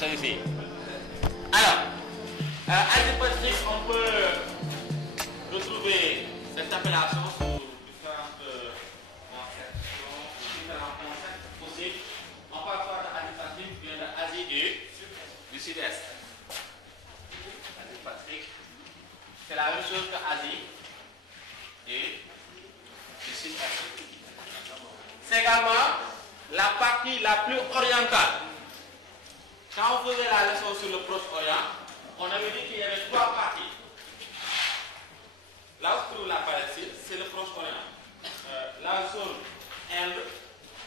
question ici. Alors, Asie-Pacifique, on peut retrouver cette appellation sous différentes conceptions, différents concepts possibles. On parle soit d'Asie-Pacifique, bien d'Asie du Sud-Est. Asie-Pacifique, c'est la même chose que Asie du Sud-Est. C'est également la partie la plus orientale. Quand on faisait la leçon sur le Proche-Orient, on avait dit qu'il y avait trois parties. Là où se trouve la Palestine, c'est le Proche-Orient. La zone Inde,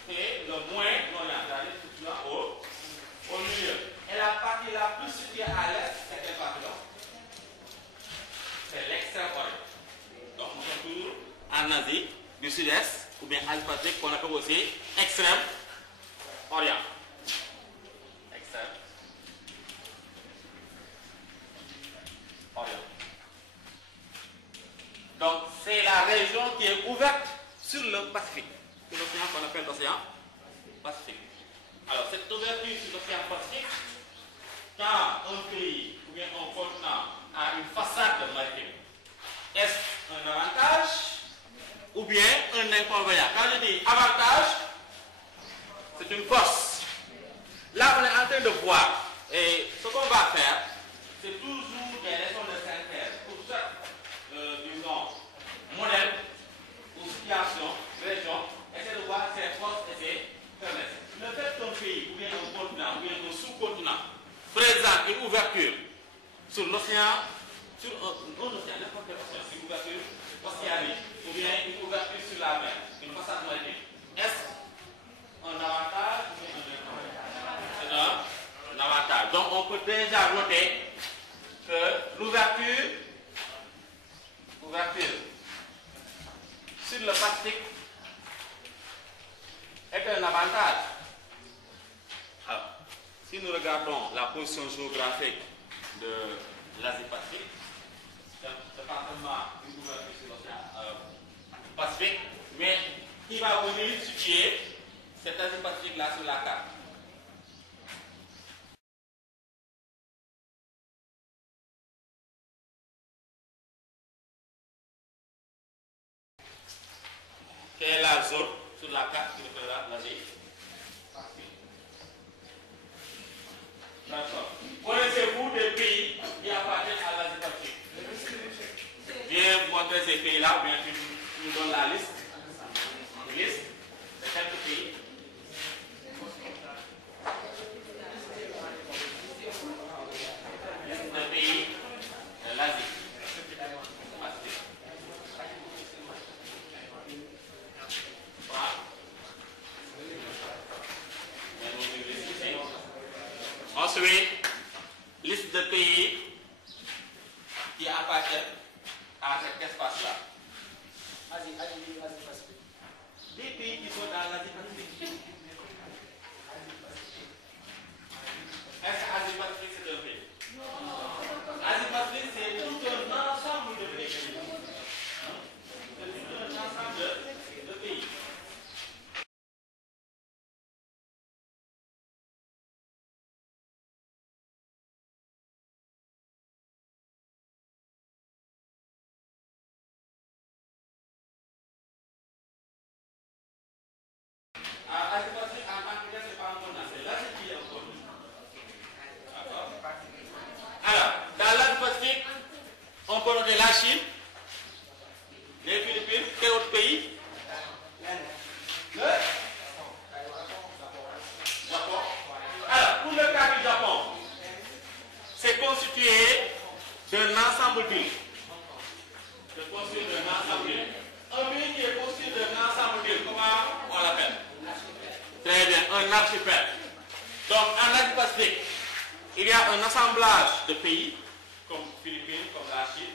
c'est le Moyen-Orient, c'est-à-dire situé au milieu. Et la partie la plus située à l'est, c'est quelle partie-là? C'est l'Extrême-Orient. Donc nous sommes toujours en Asie du Sud-Est, ou bien Asie-Pacifique, qu'on appelle aussi Extrême-Orient. Donc, c'est la région qui est ouverte sur le Pacifique. C'est l'océan qu'on appelle l'océan Pacifique. Alors, cette ouverture sur l'océan Pacifique, quand un pays ou bien un continent a une façade maritime, est-ce un avantage ou bien un inconvénient? Quand je dis avantage, c'est une force. Là, on est en train de voir. Et ce qu'on va faire, c'est toujours des leçons de synthèse pour chaque, disons, modèle ou situation, région, essayer de voir ses forces et ses faiblesses. Le fait qu'un pays, ou bien un continent, ou bien un sous-continent, présente une ouverture sur l'océan, sur un océan, n'importe quel océan, une ouverture océanique, ou bien une ouverture sur la mer, une façade maritime, est-ce un avantage ou bien un inconvénient? C'est un avantage. Donc on peut déjà noter que l'ouverture sur le Pacifique est un avantage. Alors, si nous regardons la position géographique de l'Asie-Pacifique, c'est pas seulement une ouverture sur l'océan Pacifique, mais qui va venir situer cette Asie-Pacifique-là sur la carte. Quelle est la zone sur la carte qui représente l'Asie? D'accord. Connaissez-vous des pays qui appartiennent à l'Asie Pacifique? Viens montrer ces pays-là, ou bien tu nous donnes la liste. Une liste de quelques pays. Liste de pays de l'Asie. Ensuite, liste de pays qui appartiennent à cet espace-là. Des pays qui sont dans l'Asie-Pacifique. Est-ce que l'Asie-Pacifique c'est un pays? L'Asie-Pacifique c'est tout un ensemble de pays. C'est tout un ensemble de pays. Asie-Pacifique en tant que tel, c'est pas un continent, c'est l'Asie qui est un continent. D'accord? Alors, dans l'Asie-Pacifique, on peut noter la Chine, les Philippines, quel autre pays? Le Japon. Alors, pour le cas du Japon, c'est constitué d'un ensemble d'îles. C'est constitué d'un ensemble d'îles. Un pays qui est constitué d'un ensemble d'îles, comment on l'appelle? Très bien, un archipel. Donc, en Asie-Pacifique, il y a un assemblage de pays, comme Philippines, comme la Chine,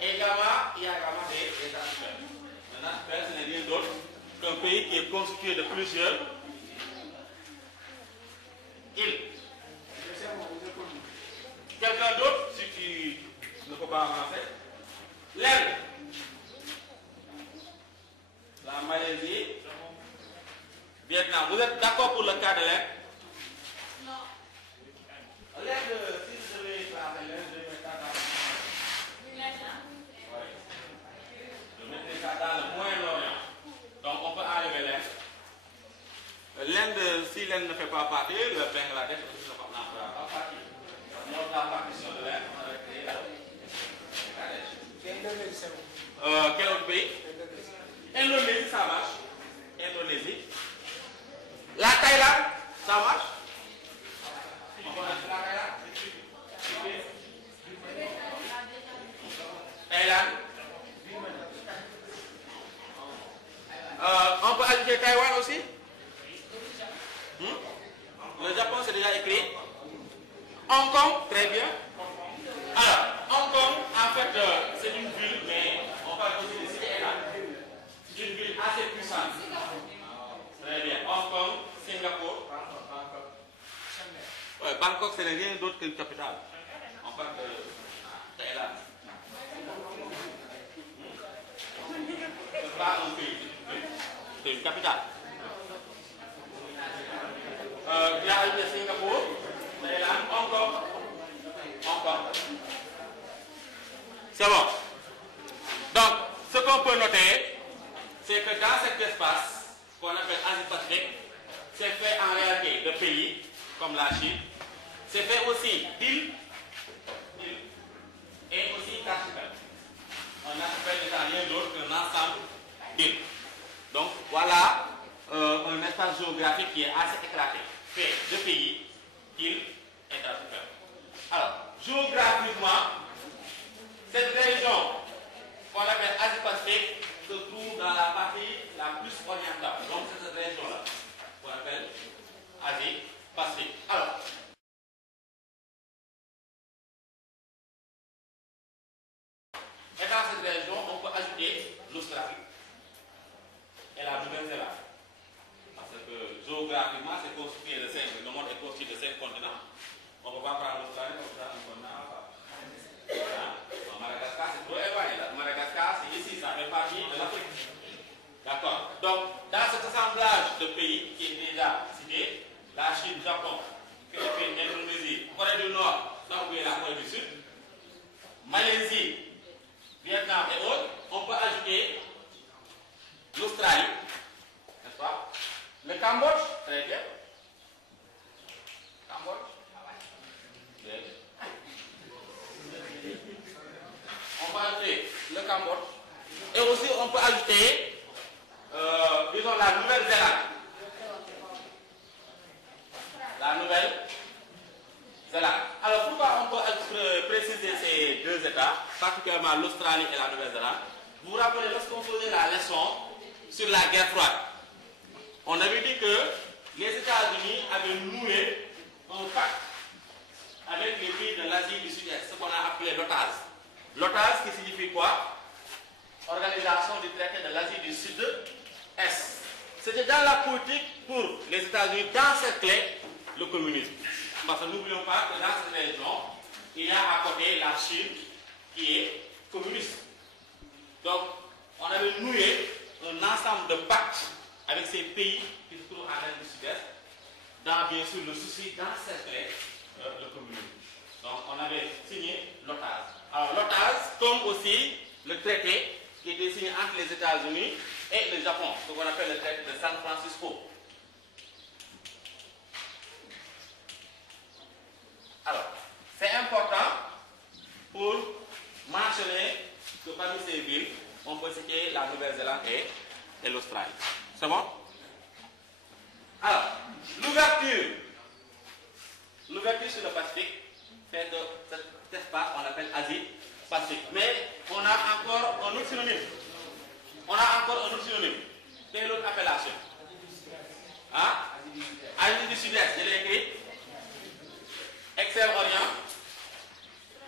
et également, il y a également des archipels. Un archipel, ce n'est rien d'autre qu'un pays qui est constitué de plusieurs îles. Quelqu'un d'autre, si tu ne peux pas avancer? L'Inde, la Malaisie, Vietnam. Vous êtes d'accord pour le cas de l'Inde? Non. l'Inde, si je devais classer l'Inde, je mettrais ça dans je mettrais ça dans le Moyen-Orient. Donc on peut enlever l'Inde. L'Inde, si l'Inde ne fait pas partie, le Bangladesh aussi ne fera pas partie. Donc la partition de l'Inde, on avait créé là. Quel autre pays? Indonésie, ça marche. Indonésie. La Thaïlande, ça marche. On va mettre la Thaïlande. Thaïlande. On peut ajouter Taïwan aussi. Le Japon, c'est déjà écrit. Hong Kong, très bien. Alors, Hong Kong, en fait, c'est une ville, mais on parle aussi de cité-État. C'est une ville assez puissante. Très bien. Hong Kong, Singapour. Ouais, Bangkok, c'est rien d'autre qu'une capitale. On parle de Thaïlande. C'est pas un pays, c'est une capitale. Il y a ajouté Singapour, Thaïlande, Hong Kong. C'est bon. Donc, ce qu'on peut noter, c'est que dans cet espace qu'on appelle Asie-Pacifique, c'est fait en réalité de pays comme la Chine, c'est fait aussi d'îles et aussi d'archipels. Un archipel n'est rien d'autre qu'un ensemble d'îles. Donc, voilà un espace géographique qui est assez éclaté, fait de pays, d'îles et d'archipels. Alors, géographiquement, cette région qu'on appelle Asie-Pacifique se trouve dans la partie la plus orientale. Donc c'est cette région-là qu'on appelle Asie-Pacifique. Alors, et dans cette région, on peut ajouter l'Australie et la Nouvelle-Zélande. Parce que géographiquement, c'est constitué de 5, le monde est constitué de 5 continents. On ne peut pas prendre l'Australie comme ça, un continent à part. Madagascar, c'est trop éloigné. Madagascar, c'est ici, ça fait partie de l'Afrique. D'accord. Donc, dans cet assemblage de pays qui est déjà cité, la Chine, Japon, Philippines, Indonésie, Corée du Nord, Zambie, la Corée du Sud, Malaisie, Vietnam et autres, on peut ajouter l'Australie, n'est-ce pas? Le Cambodge, très bien. Cambodge. Bien. On peut ajouter le Cambodge. Et aussi, on peut ajouter, disons, la Nouvelle-Zélande. La Nouvelle-Zélande. Alors, pourquoi on peut préciser ces deux États, particulièrement l'Australie et la Nouvelle-Zélande? Vous vous rappelez, lorsqu'on faisait la leçon sur la guerre froide, on avait dit que les États-Unis avaient noué un pacte avec les pays de l'Asie du Sud-Est, ce qu'on a appelé l'OTAS. L'OTAS qui signifie quoi? Organisation du traité de l'Asie du Sud-Est. C'était dans la politique pour les États-Unis d'encercler le communisme. Parce que n'oublions pas que dans cette région, il y a à côté la Chine qui est communiste. Donc, on avait noué un ensemble de pactes avec ces pays qui se trouvent en Asie du Sud-Est, dans bien sûr le souci d'encercler le communisme. Donc, on avait signé l'OTAS. Alors, l'OTAS tombe aussi le traité qui était signé entre les États-Unis et le Japon, ce qu'on appelle le traité de San Francisco. Alors, c'est important pour mentionner que parmi ces villes, on peut citer la Nouvelle-Zélande et l'Australie. C'est bon? Alors, l'ouverture sur le Pacifique fait de cet espace qu'on appelle Asie-Pacifique. Mais on a encore un autre synonyme. Quelle est l'autre appellation? Hein? Asie du Sud-Est, je l'ai écrit. Extrême-Orient.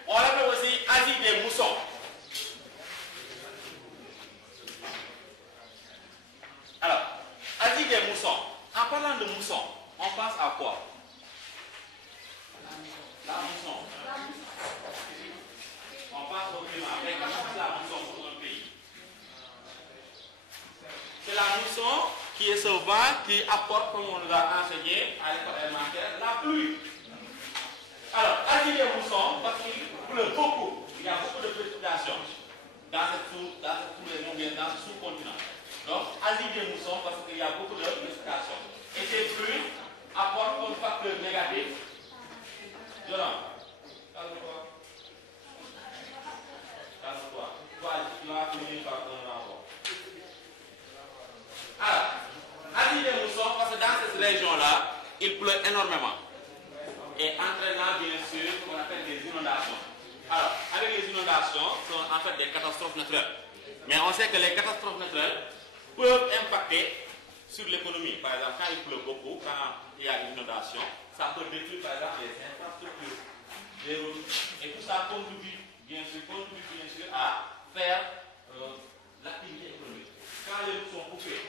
On l'appelle aussi Asie des moussons. Alors, Asie des moussons. En parlant de moussons, on pense à quoi? La mousson. On pense au climat. Mais comment c'est la mousson pour un pays? C'est la mousson qui est ce vent qui apporte, comme on nous a enseigné à l'école élémentaire, la pluie. Alors, Asie des moussons, parce qu'il pleut beaucoup, il y a beaucoup de précipitations dans ce sous-continent. Donc, Asie des moussons, parce qu'il y a beaucoup de précipitations. Et ces pluies apportent comme facteur négatif. Jonathan, calme-toi. Calme-toi. Tu vas finir par un renvoi. Alors, Asie des moussons, parce que dans cette région-là, il pleut énormément. Et entraînant bien sûr ce qu'on appelle des inondations. Alors, avec les inondations, ce sont en fait des catastrophes naturelles. Mais on sait que les catastrophes naturelles peuvent impacter sur l'économie. Par exemple, quand il pleut beaucoup, quand il y a une inondation, ça peut détruire par exemple les infrastructures, les routes. Et tout ça contribue bien sûr à faire l'activité économique. Quand les routes sont coupées,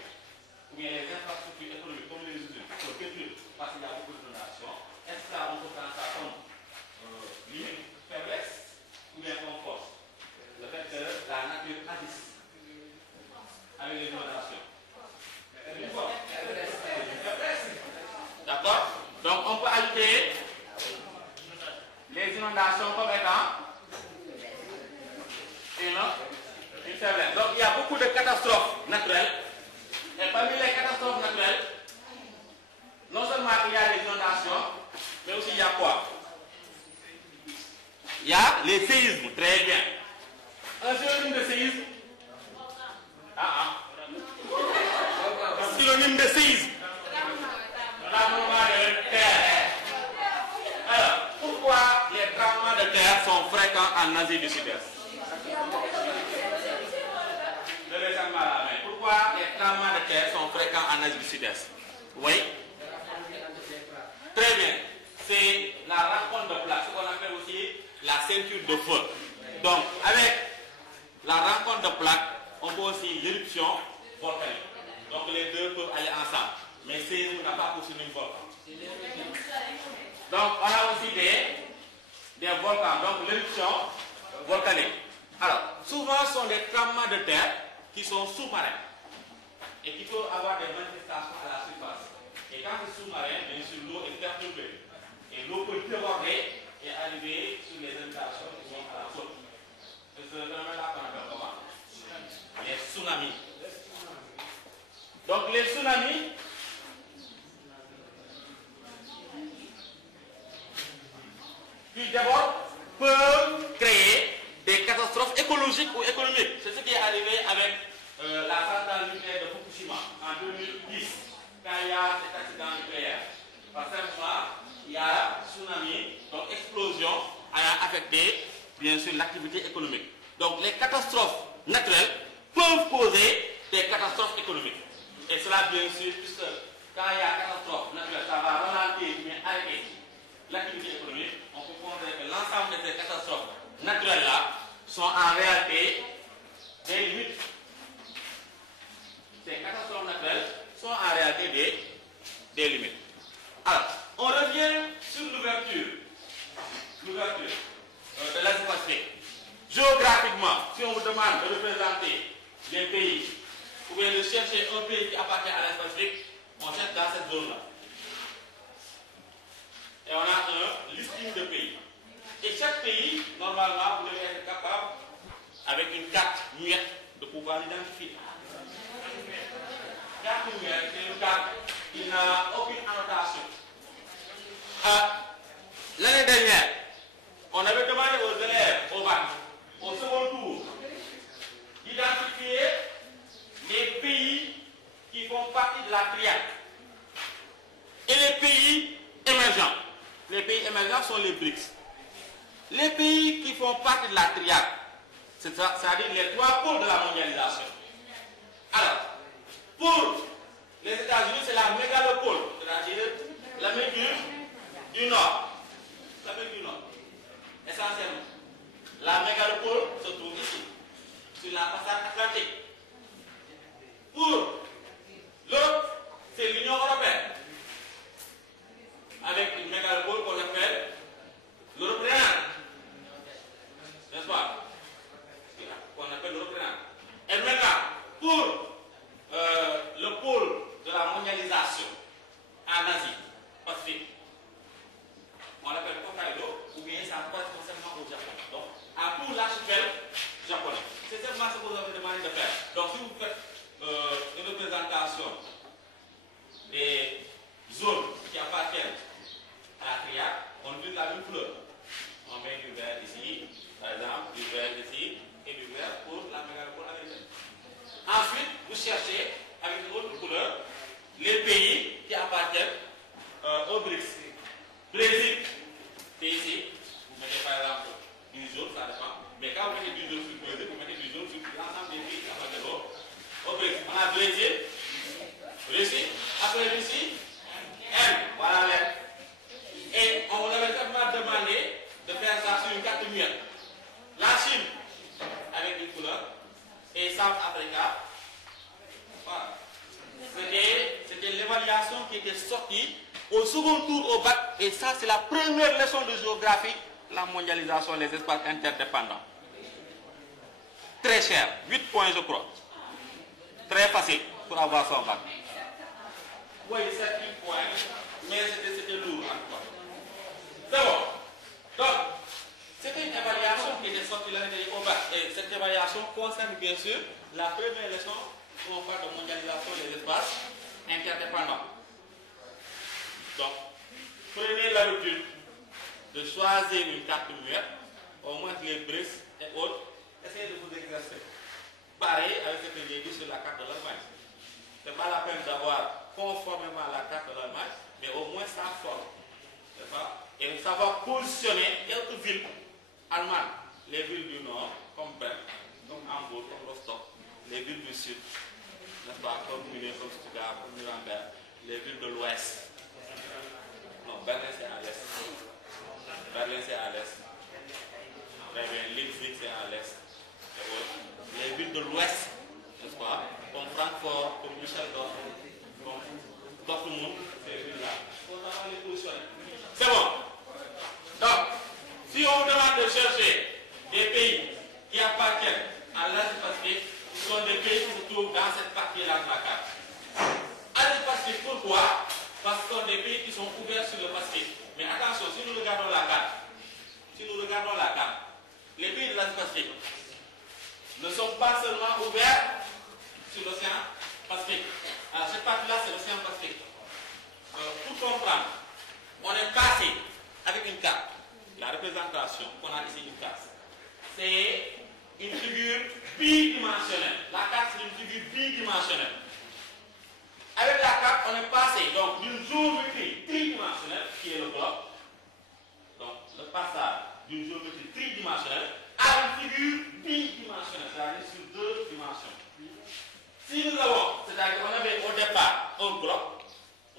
ou bien les infrastructures économiques comme les usines sont détruites parce qu'il y a beaucoup d'inondations, est-ce que ça, on peut prendre ça comme limite, faiblesse ou bien comme force? Le fait que la nature agisse avec les inondations. C'est une force. D'accord? Donc on peut ajouter les inondations comme étant une faiblesse. Donc il y a beaucoup de catastrophes naturelles. Et parmi les catastrophes naturelles, non seulement il y a les inondations, mais aussi il y a quoi? Il y a les séismes, très bien. Un synonyme de séisme? Un synonyme de séisme? Tremblement de terre. Alors, pourquoi les tremblements de terre sont fréquents en Asie du Sud-Est? Pourquoi les tremblements de terre sont fréquents en Asie du Sud-Est? Oui? Très bien. C'est la rencontre de plaques, ce qu'on appelle aussi la ceinture de feu. Donc, avec la rencontre de plaques, on peut aussi l'éruption volcanique. Donc, les deux peuvent aller ensemble. Mais séisme n'a pas pour synonyme volcan. Donc, on a aussi des volcans. Donc, l'éruption volcanique. Alors, souvent, ce sont des tremblements de terre qui sont sous-marins et qui peuvent avoir des manifestations à la surface. Et quand c'est sous-marin, bien sûr, l'eau est perturbée. Et l'eau peut déborder et arriver sur les habitations qui sont à la côte. C'est ce phénomène-là qu'on appelle comment? Les tsunamis. Donc les tsunamis qui débordent peuvent créer des catastrophes écologiques ou économiques. C'est ce qui est arrivé avec la centrale nucléaire de Fukushima en 2010, quand il y a cet accident nucléaire. Parce que il y a tsunami, donc explosion, a affecté bien sûr l'activité économique. Donc les catastrophes naturelles peuvent causer des catastrophes économiques. Et cela bien sûr, puisque quand il y a catastrophe naturelle, ça va ralentir mais arrêter l'activité économique, on peut considérer que l'ensemble de ces catastrophes naturelles-là sont en réalité des limites. Ces catastrophes naturelles sont en réalité des limites. Alors, on revient sur l'ouverture de l'Asie-Pacifique. Géographiquement, si on vous demande de représenter les pays, ou bien de chercher un pays qui appartient à l'Asie-Pacifique, on cherche dans cette zone-là. Et on a un listing de pays. Et chaque pays, normalement, vous devez être capable, avec une carte muette, de pouvoir l'identifier. Carte muette, c'est une carte qui n'a aucune annotation. L'année dernière, on avait demandé aux élèves au bac, au second tour, d'identifier les pays qui font partie de la triade et les pays émergents. Les pays émergents sont les BRICS. Les pays qui font partie de la triade, c'est-à-dire les trois pôles de la mondialisation. Alors, pour les États-Unis, c'est la mégalopole, c'est-à-dire l'Amérique du Nord. L'Amérique du Nord, essentiellement. La mégalopole se trouve ici, sur la façade atlantique. Pour l'autre, c'est l'Union européenne, avec une mégalopole qu'on appelle l'Europe rénale. N'est-ce pas? Qu'on appelle l'Europe rénale. Et maintenant, pour le pôle de la mondialisation en Asie Pacifique, on l'appelle Hokkaido. avec une autre couleur les pays qui appartiennent au BRICS. Brésil, c'est ici. Vous mettez par exemple du jaune, ça dépend. Mais quand vous mettez du jaune sur le Brésil, vous mettez du jaune sur l'ensemble des pays qui appartiennent au BRICS. On a Brésil, Russie, après Russie, voilà l'air. Et on vous avait simplement demandé de faire ça sur une carte muette. La Chine, avec une couleur, et South Africa, voilà. C'était l'évaluation qui était sortie au second tour au bac, et ça c'est la première leçon de géographie, la mondialisation, les espaces interdépendants. Très cher, 8 points je crois. Très facile pour avoir son bac. Oui, c'est 8 points, mais c'était lourd en tout cas. C'est bon. Donc, c'était une évaluation qui était sortie l'année dernière au bac. Et cette évaluation concerne bien sûr la première leçon où on parle de mondialisation des espaces interdépendants. Donc, prenez l'habitude de choisir une carte muette, au moins les brises et autres. Essayez de vous exercer. Pareil avec ce que j'ai dit sur la carte de l'Allemagne. Ce n'est pas la peine d'avoir conformément à la carte de l'Allemagne, mais au moins sa forme. Et savoir positionner quelques villes allemandes, les villes du nord, comme Berne, comme Hambourg, comme Rostock, les villes du sud, n'est-ce pas, comme Munich, comme Stuttgart, comme Nuremberg, les villes de l'ouest. Non, Berlin c'est à l'est. Berlin c'est à l'est. Leipzig c'est à l'est. Les villes de l'ouest, n'est-ce pas, comme Francfort, comme Düsseldorf, comme Dortmund, ces villes-là. Il faut savoir les positionner. C'est bon. Donc, si on vous demande de chercher des pays qui appartiennent à l'Asie-Pacifique, ce sont des pays qui se trouvent dans cette partie-là de la carte. Asie-Pacifique, pourquoi? Parce que ce sont des pays qui sont ouverts sur le Pacifique. Mais attention, si nous regardons la carte, les pays de l'Asie-Pacifique ne sont pas seulement ouverts sur l'océan Pacifique. Alors cette partie-là, c'est l'océan Pacifique. Pour comprendre, on est passé avec une carte. La représentation qu'on a ici, une carte. C'est une figure bidimensionnelle. La carte, c'est une figure bidimensionnelle. Avec la carte, on est passé donc d'une géométrie tridimensionnelle, qui est le bloc. Donc, le passage d'une géométrie tridimensionnelle à une figure bidimensionnelle, c'est-à-dire sur 2 dimensions. Si nous avons, c'est-à-dire qu'on avait au départ un bloc,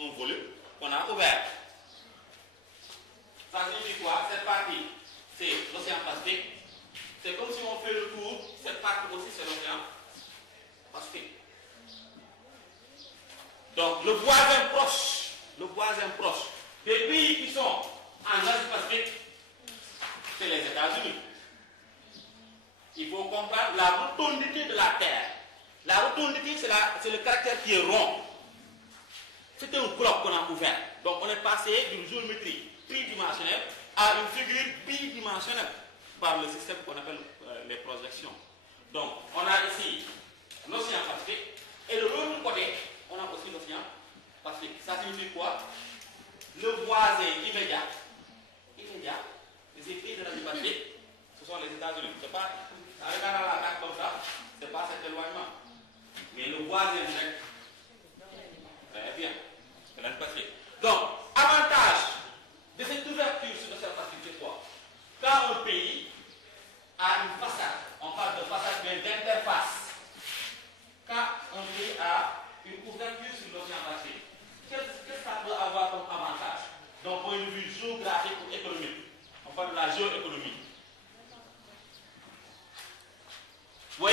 un volume, qu'on a ouvert. Ça signifie quoi? Cette partie, c'est l'océan Pacifique. C'est comme si on fait le tour, cette partie aussi, c'est l'océan Pacifique. Donc, le voisin proche des pays qui sont en Asie-Pacifique, c'est les États-Unis. Il faut comprendre la rotondité de la Terre. La rotondité, c'est le caractère qui est rond. C'était un bloc qu'on a ouvert. Donc, on est passé d'une géométrie tridimensionnelle à une figure bidimensionnelle par le système qu'on appelle les projections. Donc, on a ici l'océan Pacifique et de l'autre côté, on a aussi l'océan Pacifique. Ça signifie quoi? Le voisin immédiat des pays de l'Asie-Pacifique, ce sont les États-Unis. C'est pas, en regardant la carte comme ça, c'est pas cet éloignement. Mais le voisin direct, très bien, c'est l'Asie-Pacifique. Donc, avantage de cette ouverture sur l'océan Pacifique, c'est quoi? Quand un pays a une façade, on parle de façade mais d'interface. Quand un pays a une ouverture sur l'océan Pacifique, qu'est-ce que ça peut avoir comme avantage? D'un point de vue géographique ou économique. On parle de la géoéconomie. Oui?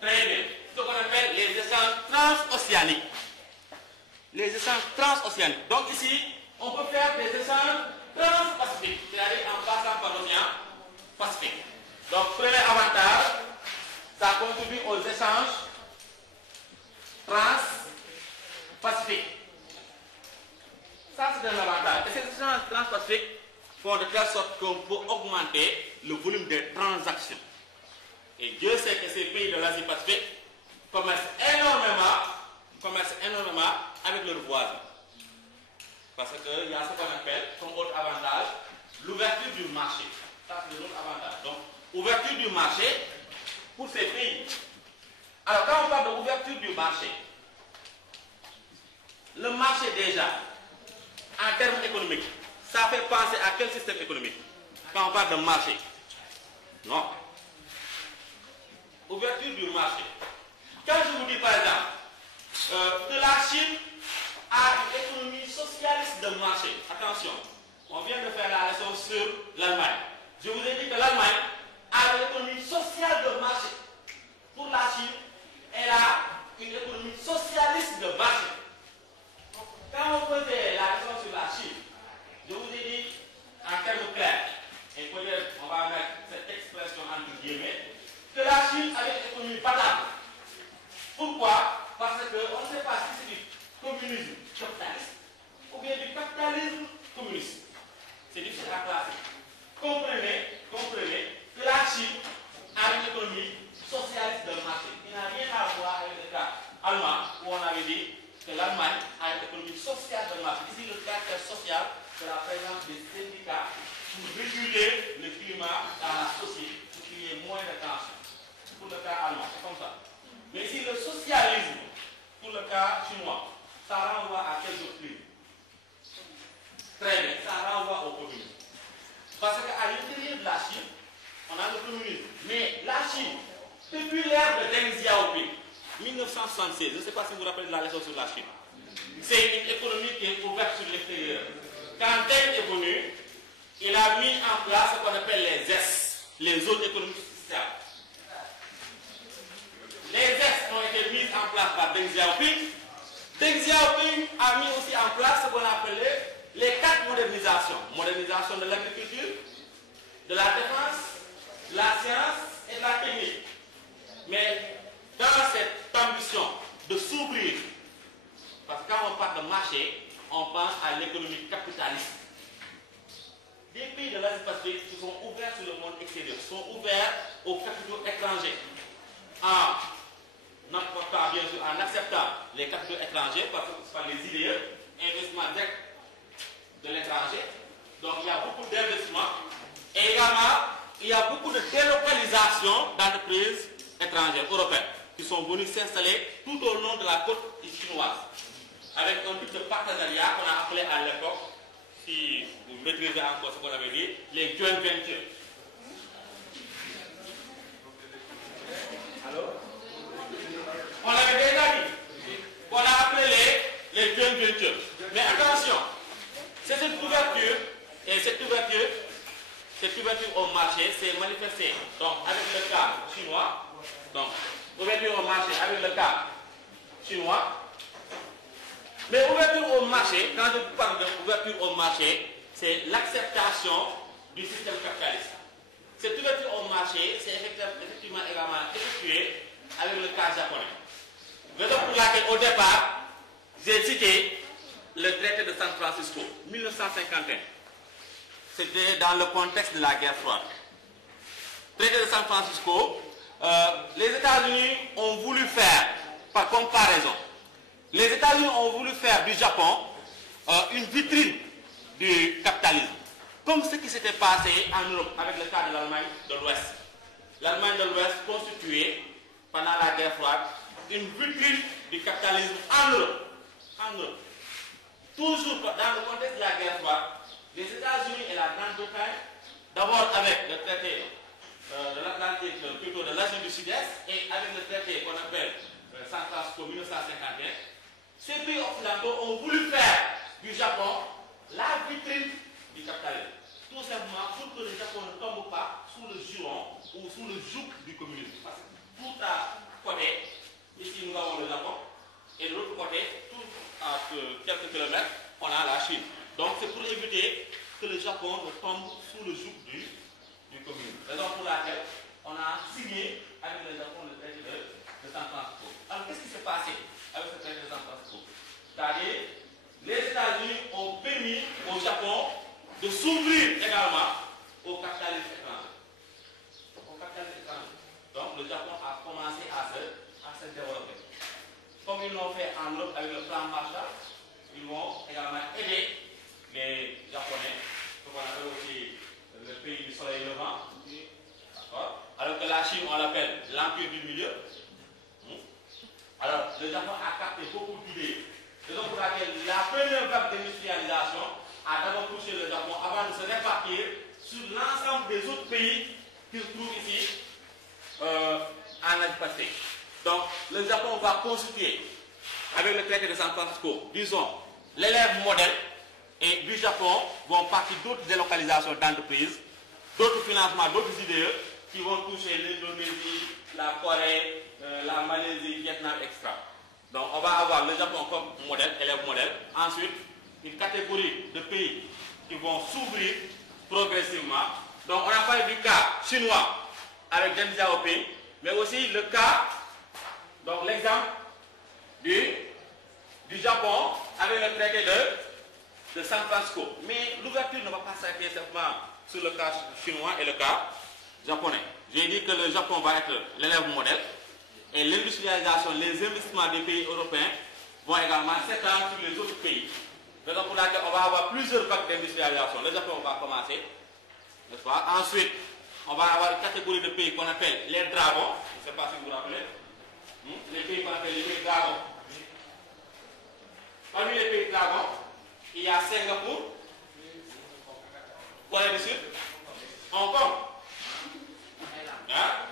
Très bien. Ce qu'on appelle les échanges transocéaniques. Les échanges transoceaniques. Donc ici, on peut faire des échanges transpacifiques, c'est-à-dire en passant par l'océan Pacifique. Donc, premier avantage, ça contribue aux échanges transpacifiques. Ça, c'est un avantage. Et ces échanges transpacifiques font de telle sorte qu'on peut augmenter le volume des transactions. Et Dieu sait que ces pays de l'Asie-Pacifique commercent énormément avec leurs voisins. Parce qu'il y a ce qu'on appelle, comme autre avantage, l'ouverture du marché. Ça, c'est l'autre avantage. Donc, ouverture du marché pour ces pays. Alors, quand on parle d'ouverture du marché, le marché déjà, en termes économiques, ça fait penser à quel système économique quand on parle de marché? Non. Ouverture du marché. Quand je vous dis par exemple que la Chine a une économie socialiste de marché, attention, on vient de faire la leçon sur l'Allemagne. Je vous ai dit que l'Allemagne a une économie sociale de marché. Pour la Chine, elle a une économie socialiste de marché. Quand on faisait la leçon sur la Chine, je vous ai dit en termes clairs, et peut-être on va mettre cette expression entre guillemets, que la Chine avait une économie battable. Pourquoi? Parce qu'on ne sait pas si c'est du communisme capitaliste ou bien du capitalisme communiste. C'est difficile à classer. Comprenez que la Chine a une économie socialiste de marché qui n'a rien à voir avec le cas allemand où on avait dit que l'Allemagne a une économie sociale de marché. Ici, le caractère social, c'est la présence des syndicats pour réguler le climat dans la société, pour qu'il y ait moins de tensions. Pour le cas allemand, c'est comme ça. Mais ici, le socialisme, pour le cas chinois, ça renvoie à quelle doctrine? Très bien, ça renvoie au communisme. Parce qu'à l'intérieur de la Chine, on a le communisme. Mais la Chine, depuis l'ère de Deng Xiaoping, 1976, je ne sais pas si vous vous rappelez de la leçon sur la Chine, c'est une économie qui est ouverte sur l'extérieur. Quand Deng est venu, il a mis en place ce qu'on appelle les ZES, les zones économiques spéciales. Les ZES ont été mises en place par Deng Xiaoping. Deng Xiaoping a mis aussi en place ce qu'on appelait les 4 modernisations. Modernisation de l'agriculture, de la défense, de la science et de la technique. Mais dans cette ambition de s'ouvrir, parce que quand on parle de marché, on pense à l'économie capitaliste. Des pays de l'Asie-Pacifique qui sont ouverts sur le monde extérieur, sont ouverts aux capitaux étrangers. En acceptant les capitaux étrangers par les IDE, investissements directs de l'étranger. Donc il y a beaucoup d'investissements. Et également, il y a beaucoup de délocalisation d'entreprises étrangères, européennes, qui sont venues s'installer tout au long de la côte chinoise. Avec un type de partenariat qu'on a appelé à l'époque, si vous maîtrisez encore ce qu'on avait dit, les joint ventures. Allô? On l'avait déjà dit, qu'on a appelé les joint ventures. Mais attention, c'est une ouverture, et cette ouverture au marché s'est manifestée donc, avec le cas chinois. Donc, ouverture au marché avec le cas chinois. Mais ouverture au marché, quand je parle d'ouverture au marché, c'est l'acceptation du système capitaliste. Cette ouverture au marché, c'est effectivement également effectuée avec le cas japonais. Raison pour laquelle, au départ, j'ai cité le traité de San Francisco, 1951. C'était dans le contexte de la guerre froide. Traité de San Francisco, les États-Unis ont voulu faire, par comparaison, les États-Unis ont voulu faire du Japon une vitrine du capitalisme. Comme ce qui s'était passé en Europe avec le cas de l'Allemagne de l'Ouest. L'Allemagne de l'Ouest constituait, pendant la guerre froide, une vitrine du capitalisme en Europe. En Europe. Toujours dans le contexte de la guerre froide, les États-Unis et la Grande-Bretagne, d'abord avec le traité de l'Atlantique, plutôt de l'Asie du Sud-Est, et avec le traité qu'on appelle San Francisco 1951, ces pays occidentaux ont voulu faire du Japon la vitrine du capitalisme. Tout simplement pour que le Japon ne tombe pas sous le giron ou sous le joug du communisme. Parce que tout à côté, ici nous avons le Japon, et de l'autre côté, tout à quelques kilomètres, on a la Chine. Donc c'est pour éviter que le Japon ne tombe sous le joug du communisme. Raison pour laquelle on a signé avec le Japon le traité de San Francisco. Alors qu'est-ce qui s'est passé avec ce traité de San Francisco? C'est-à-dire, les États-Unis ont permis au Japon de s'ouvrir également au capitalisme étranger. Donc le Japon a commencé à se développer. Comme ils l'ont fait en Europe avec le plan Marshall, ils vont également aider les Japonais, ce qu'on appelle aussi le pays du soleil levant. Alors que la Chine, on l'appelle l'empire du milieu. Alors, le Japon a capté beaucoup d'idées. C'est donc pour laquelle la première vague d'industrialisation a d'abord touché le Japon avant de se répartir sur l'ensemble des autres pays qui se trouvent ici en Asie-Pacifique. Donc, le Japon va constituer, avec le traité de San Francisco, disons, l'élève modèle, et du Japon vont partir d'autres délocalisations d'entreprises, d'autres financements, d'autres idées qui vont toucher l'Indonésie, la Corée, la Malaisie, Vietnam, etc. Donc, on va avoir le Japon comme modèle, élève modèle. Ensuite, une catégorie de pays qui vont s'ouvrir progressivement. Donc, on a parlé du cas chinois avec Deng Xiaoping, mais aussi le cas, donc l'exemple du Japon avec le traité de San Francisco. Mais l'ouverture ne va pas s'arrêter simplement sur le cas chinois et le cas japonais. J'ai dit que le Japon va être l'élève modèle et l'industrialisation, les investissements des pays européens vont également s'étendre sur les autres pays. C'est pour laquelle on va avoir plusieurs vagues d'industrialisation. Le Japon va commencer, n'est-ce pas? Ensuite, on va avoir une catégorie de pays qu'on appelle les dragons. Je ne sais pas si vous vous rappelez. Les pays qu'on appelle les pays dragons. Parmi les pays dragons, il y a Singapour, Corée du Sud, Hong Kong,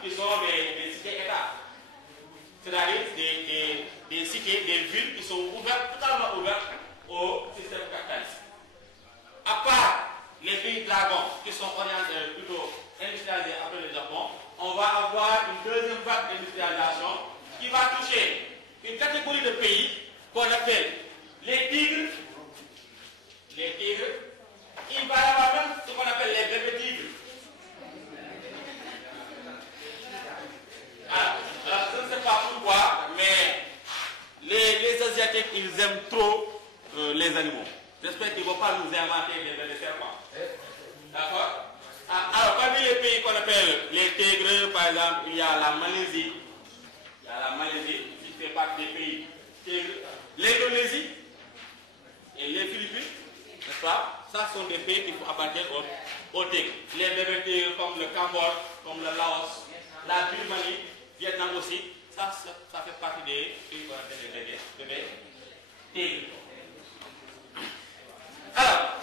qui sont des cités-États. C'est-à-dire des cités, des villes qui sont ouvertes, totalement ouvertes au système capitaliste. À part les pays dragons qui sont orientés, plutôt industrialisés après le Japon, on va avoir une deuxième vague d'industrialisation qui va toucher une catégorie de pays qu'on appelle les tigres. Les tigres. Il va y avoir même ce qu'on appelle les bébés tigres. Alors, je ne sais pas pourquoi, mais les Asiatiques, ils aiment trop les animaux. J'espère qu'ils ne vont pas nous inventer des bébés serpents. D'accord? Alors, parmi les pays qu'on appelle les tigres, par exemple, il y a la Malaisie. Il y a la Malaisie, qui fait partie des pays tigres. L'Indonésie et les Philippines, n'est-ce pas? Ça sont des pays qui appartiennent aux tigres. Les bébés tigres comme le Cambodge, comme le Laos, la Birmanie, Vietnam aussi, ça fait partie des pays qu'on appelle les bébés tigres. Alors,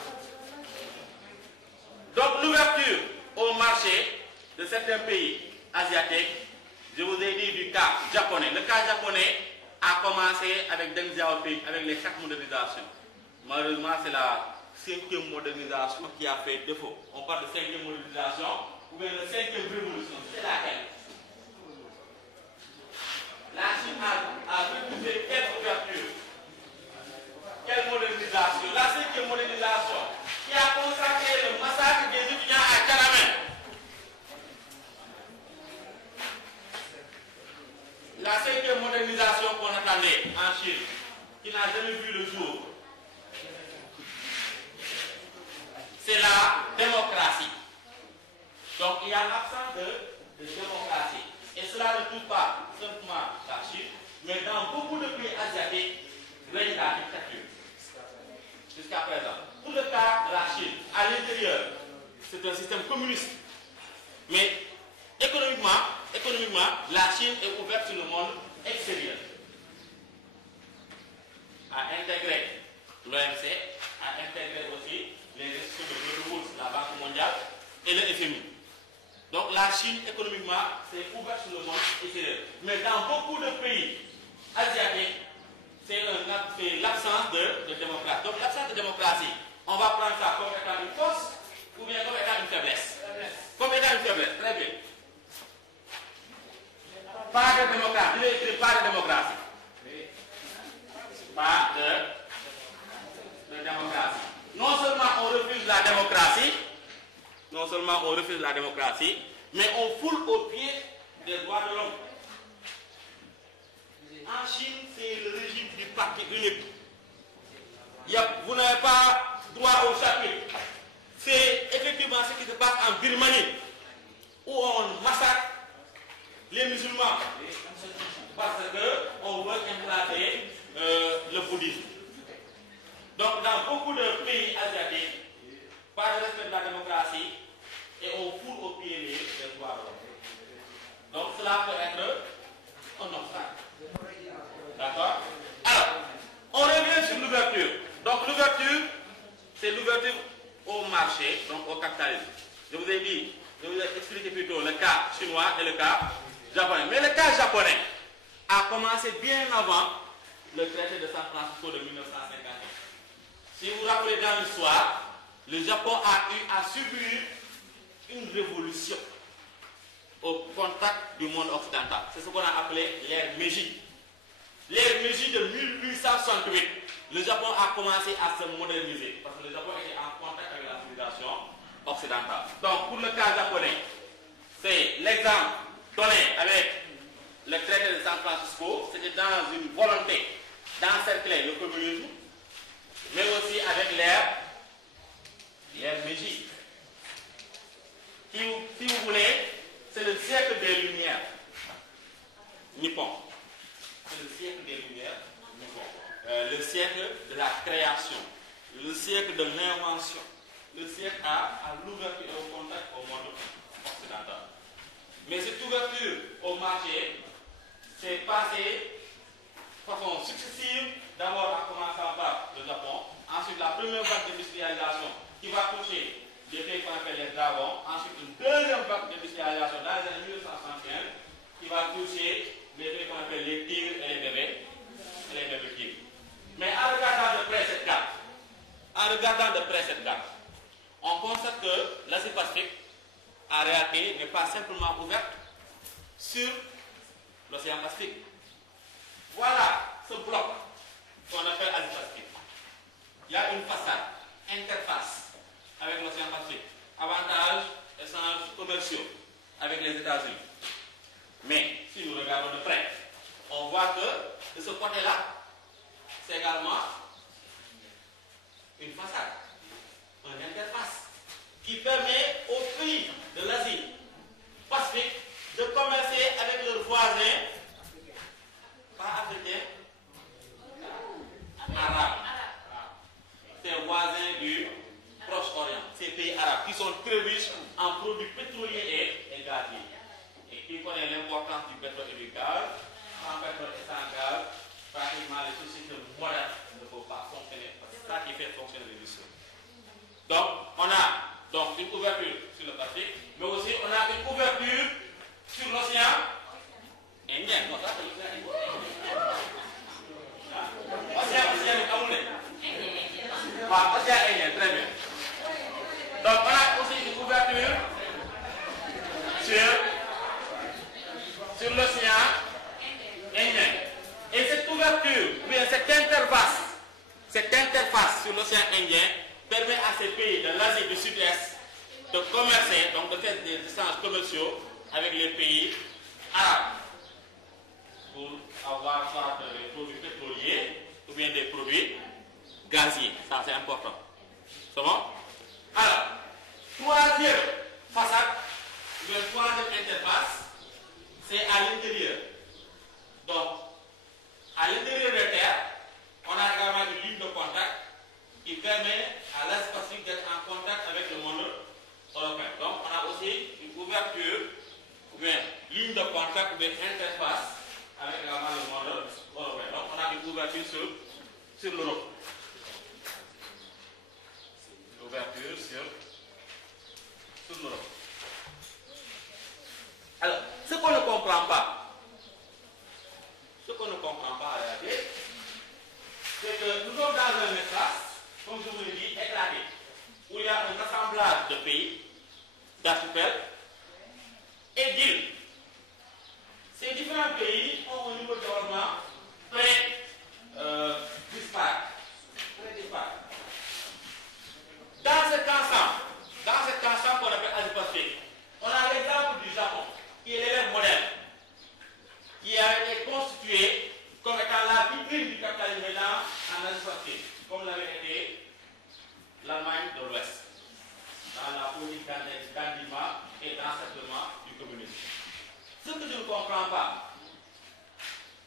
donc l'ouverture au marché de certains pays asiatiques, je vous ai dit du cas japonais. Le cas japonais a commencé avec Deng Xiaoping, avec les 4 modernisations. Malheureusement, c'est la 5e modernisation qui a fait défaut. On parle de 5e modernisation ou bien de 5e révolution. C'est laquelle? La Chine a refusé quelle ouverture? Quelle modernisation? La 5e modernisation qui a consacré le massacre des étudiants à Tiananmen. La 5e modernisation qu'on attendait en Chine, qui n'a jamais vu le jour, c'est la démocratie. Donc il y a l'absence de démocratie. Et cela ne touche pas simplement la Chine, mais dans beaucoup de pays asiatiques, règne la dictature. Jusqu'à présent. Pour le cas de la Chine, à l'intérieur, c'est un système communiste. Mais économiquement, la Chine est ouverte sur le monde extérieur. À intégrer l'OMC, à intégrer aussi les institutions de Bretton Woods, la Banque mondiale et le FMI. Donc la Chine, économiquement, c'est ouverte sur le monde extérieur. Mais dans beaucoup de pays asiatiques, c'est l'absence de démocratie. Donc l'absence de démocratie, on va prendre ça comme étant une force ou bien comme étant une faiblesse. Comme étant une faiblesse, très bien. Pas de démocratie, il est écrit pas de démocratie. Pas de démocratie. Non seulement on refuse la démocratie, mais on foule aux pieds des droits de l'homme. En Chine, c'est le régime du parti unique. Vous n'avez pas droit au chapitre. C'est effectivement ce qui se passe en Birmanie, où on massacre les musulmans parce qu'on veut implanter le bouddhisme. Donc, dans beaucoup de pays asiatiques, pas de respect de la démocratie et on foule au pied les droits de l'homme. Donc, cela peut être un obstacle. D'accord? Alors, on revient sur l'ouverture. Donc l'ouverture, c'est l'ouverture au marché, donc au capitalisme. Je vous ai expliqué plutôt le cas chinois et le cas japonais. Mais le cas japonais a commencé bien avant le traité de San Francisco de 1951. Si vous vous rappelez dans l'histoire, le Japon a eu à subir une révolution au contact du monde occidental. C'est ce qu'on a appelé l'ère Meiji. L'ère Meiji de 1868, le Japon a commencé à se moderniser parce que le Japon était en contact avec la civilisation occidentale. Donc, pour le cas japonais, c'est l'exemple donné avec le traité de San Francisco. C'était dans une volonté d'encercler le communisme, mais aussi avec l'ère Meiji. Si vous voulez, c'est le siècle des Lumières nippon. C'est le siècle des Lumières nippon. Le siècle de la création, le siècle de l'invention, le siècle à l'ouverture et au contact au monde occidental. Mais cette ouverture au marché s'est passée de façon successive, d'abord en commençant par le Japon, ensuite la première vague d'industrialisation qui va toucher les pays qu'on appelle les dragons, ensuite une deuxième vague d'industrialisation dans les années 1975 qui va toucher les pays qu'on appelle les tigres et les bébés tigres. Mais en regardant de près cette carte, on constate que l'Asie-Pacifique, en réalité, n'est pas simplement ouverte sur l'océan Pacifique. Voilà ce bloc qu'on appelle Asie-Pacifique. Il y a une façade, interface avec l'océan Pacifique, avantages, échanges commerciaux avec les États-Unis. Mais si nous regardons de près, on voit que de ce côté-là, c'est également une façade, une interface qui permet aux pays de l'Asie Pacifique de commercer avec leurs voisins, pas africains, arabes. Ces voisins du Proche-Orient, ces pays arabes qui sont très riches en produits pétroliers et gaziers. Et qui connaissent l'importance du pétrole et du gaz, sans pétrole et sans gaz, pratiquement les sociétés modernes ne peuvent pas fonctionner. C'est ça qui fait fonctionner les ressources. Donc, on a une ouverture sur le Pacifique, mais aussi on a une ouverture sur l'océan Indien. Non, ça c'est l'océan Indien. Océan Indien, très bien. Donc, on a aussi une ouverture sur l'océan Indien. Et cette ouverture, bien cette interface sur l'océan Indien permet à ces pays de l'Asie du Sud-Est de commercer, donc de faire des échanges commerciaux avec les pays arabes pour avoir soit des produits pétroliers ou bien des produits gaziers. Ça, c'est important. C'est bon? Alors, troisième façade, la troisième interface, c'est à l'intérieur. Donc, à l'intérieur des terres, on a également une ligne de contact qui permet à l'Asie-Pacifique d'être en contact avec le monde européen. Donc, on a aussi une ouverture, ou bien ligne de contact, ou bien interface avec également le monde européen. Donc, on a une ouverture sur l'Europe. Ouverture sur l'Europe. Alors, ce qu'on ne comprend pas, en réalité, c'est que nous sommes dans un espace, comme je vous l'ai dit, éclaté, où il y a un assemblage de pays, d'archipels et d'îles. Ces différents pays ont un niveau de développement très disparates. Dans cet ensemble qu'on appelle Asie-Pacifique, on a l'exemple du Japon, qui est l'élève modèle, qui a été constitué comme étant la vitrine du capitalisme en Asie-Pacifique, comme l'avait été l'Allemagne de l'Ouest, dans la politique d'endettement et d'encerclement du communisme. Ce que je ne comprends pas,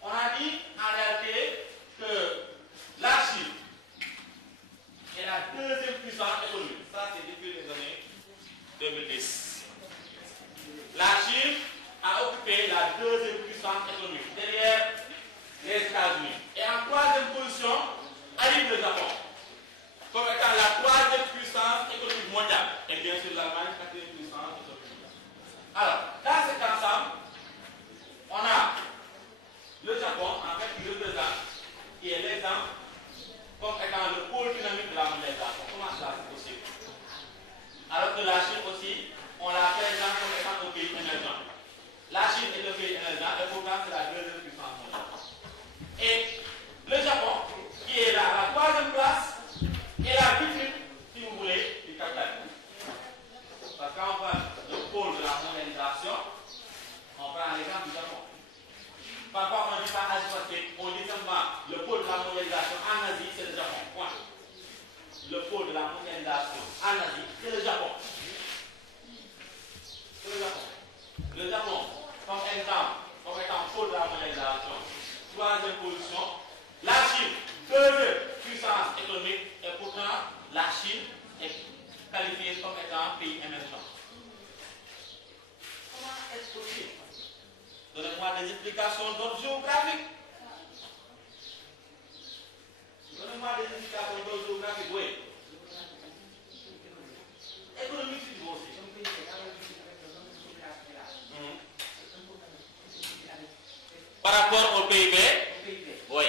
on a dit en réalité que la Chine est la deuxième puissance économique. Ça, c'est depuis les années 2010. La Chine a occupé la deuxième puissance économique derrière les États-Unis. le Japon comme étant la troisième puissance économique mondiale. Et bien sûr, l'Allemagne, quatrième puissance économique mondiale. Alors, dans cet ensemble, on a le Japon, en fait, qui représente, qui est l'exemple, comme étant le pôle dynamique de la mondialisation. Comment cela c'est possible? Alors que la Chine aussi, on la présente comme étant un pays émergent. La Chine est un pays émergent et pourtant c'est la deuxième puissance mondiale. Et le Japon, qui est là à la troisième place, est la vitrine, si vous voulez, du capitalisme. Parce que quand on parle de pôle de la mondialisation, on prend l'exemple du Japon. Parfois on ne dit pas Asie-Pacifique, on dit simplement le pôle de la mondialisation en Asie, c'est le Japon. Point. Le pôle de la mondialisation en Asie, c'est le Japon. C'est le Japon. Le Japon, comme exemple, comme étant pôle de la mondialisation, troisième position. La Chine, deuxième puissance économique, et pourtant la Chine est qualifiée comme étant un pays émergent. Comment est-ce possible? Donnez-moi des explications d'ordre géographique. Donnez-moi des explications d'ordre géographique, oui. Économique, c'est bon aussi. Par rapport au PIB, oui.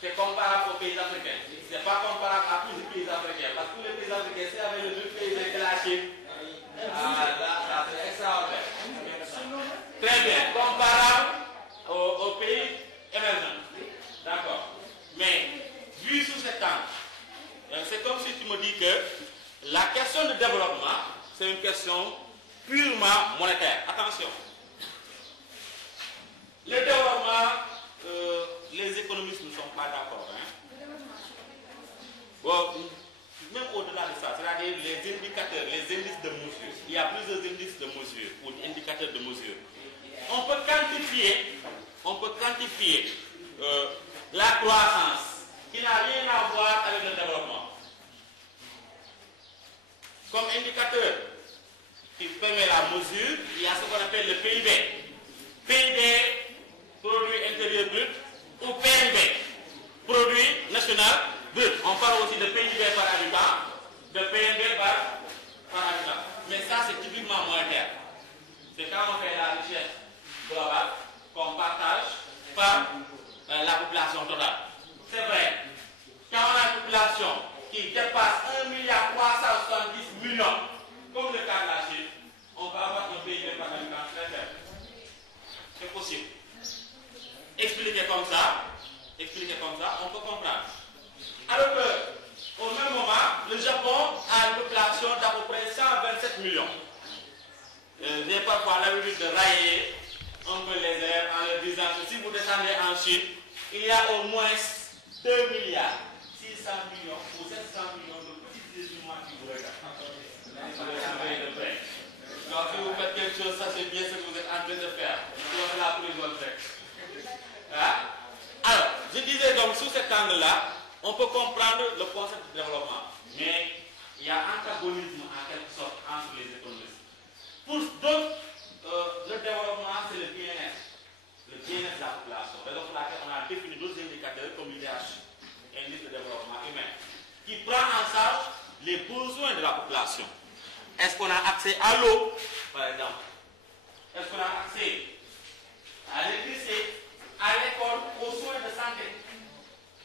C'est comparable aux pays africains. Ce n'est pas comparable à tous les pays africains. Parce que tous les pays africains, c'est avec le même PIB que la Chine. Ah, là, c'est extraordinaire. Très bien. Comparable aux pays émergents. D'accord. Mais, vu sous cet angle, c'est comme si tu me dis que la question de développement, c'est une question purement monétaire. Attention. Le développement, les économistes ne sont pas d'accord. Hein? Bon, même au-delà de ça, c'est-à-dire les indicateurs, les indices de mesure. Il y a plusieurs indices de mesure ou indicateurs de mesure. On peut quantifier la croissance qui n'a rien à voir avec le développement. Comme indicateur qui permet la mesure, il y a ce qu'on appelle le PIB. PIB, produit intérieur brut, ou PNB, produit national brut. On parle aussi de PIB par habitant, de PNB par habitant. Mais ça, c'est typiquement monétaire. C'est quand on fait la richesse globale qu'on partage par la population totale. C'est vrai. Quand on a une population qui dépasse 1,370 milliard, comme le cas de la Chine, on va avoir un PIB par habitant très faible. C'est possible. Expliquer comme ça, on peut comprendre. Alors que, au même moment, le Japon a une population d'à peu près 127 millions. J'ai parfois l'habitude de railler un peu les airs en leur disant que si vous descendez en Chine, il y a au moins 2 milliards, 600 millions ou 700 millions de petits musulmans qui vous regardent. Donc si vous faites quelque chose, sachez bien ce que vous êtes en train de faire. Sinon c'est la prison directe. Hein? Alors, je disais donc sous cet angle-là, on peut comprendre le concept de développement. Mais il y a antagonisme en quelque sorte entre les économistes. Pour d'autres, le développement c'est le bien-être. Le bien-être de la population. Raison pour laquelle on a défini d'autres indicateurs comme l'IDH, indice de développement humain, qui prend en charge les besoins de la population. Est-ce qu'on a accès à l'eau, par exemple? Est-ce qu'on a accès à l'électricité, à l'école, aux soins de santé?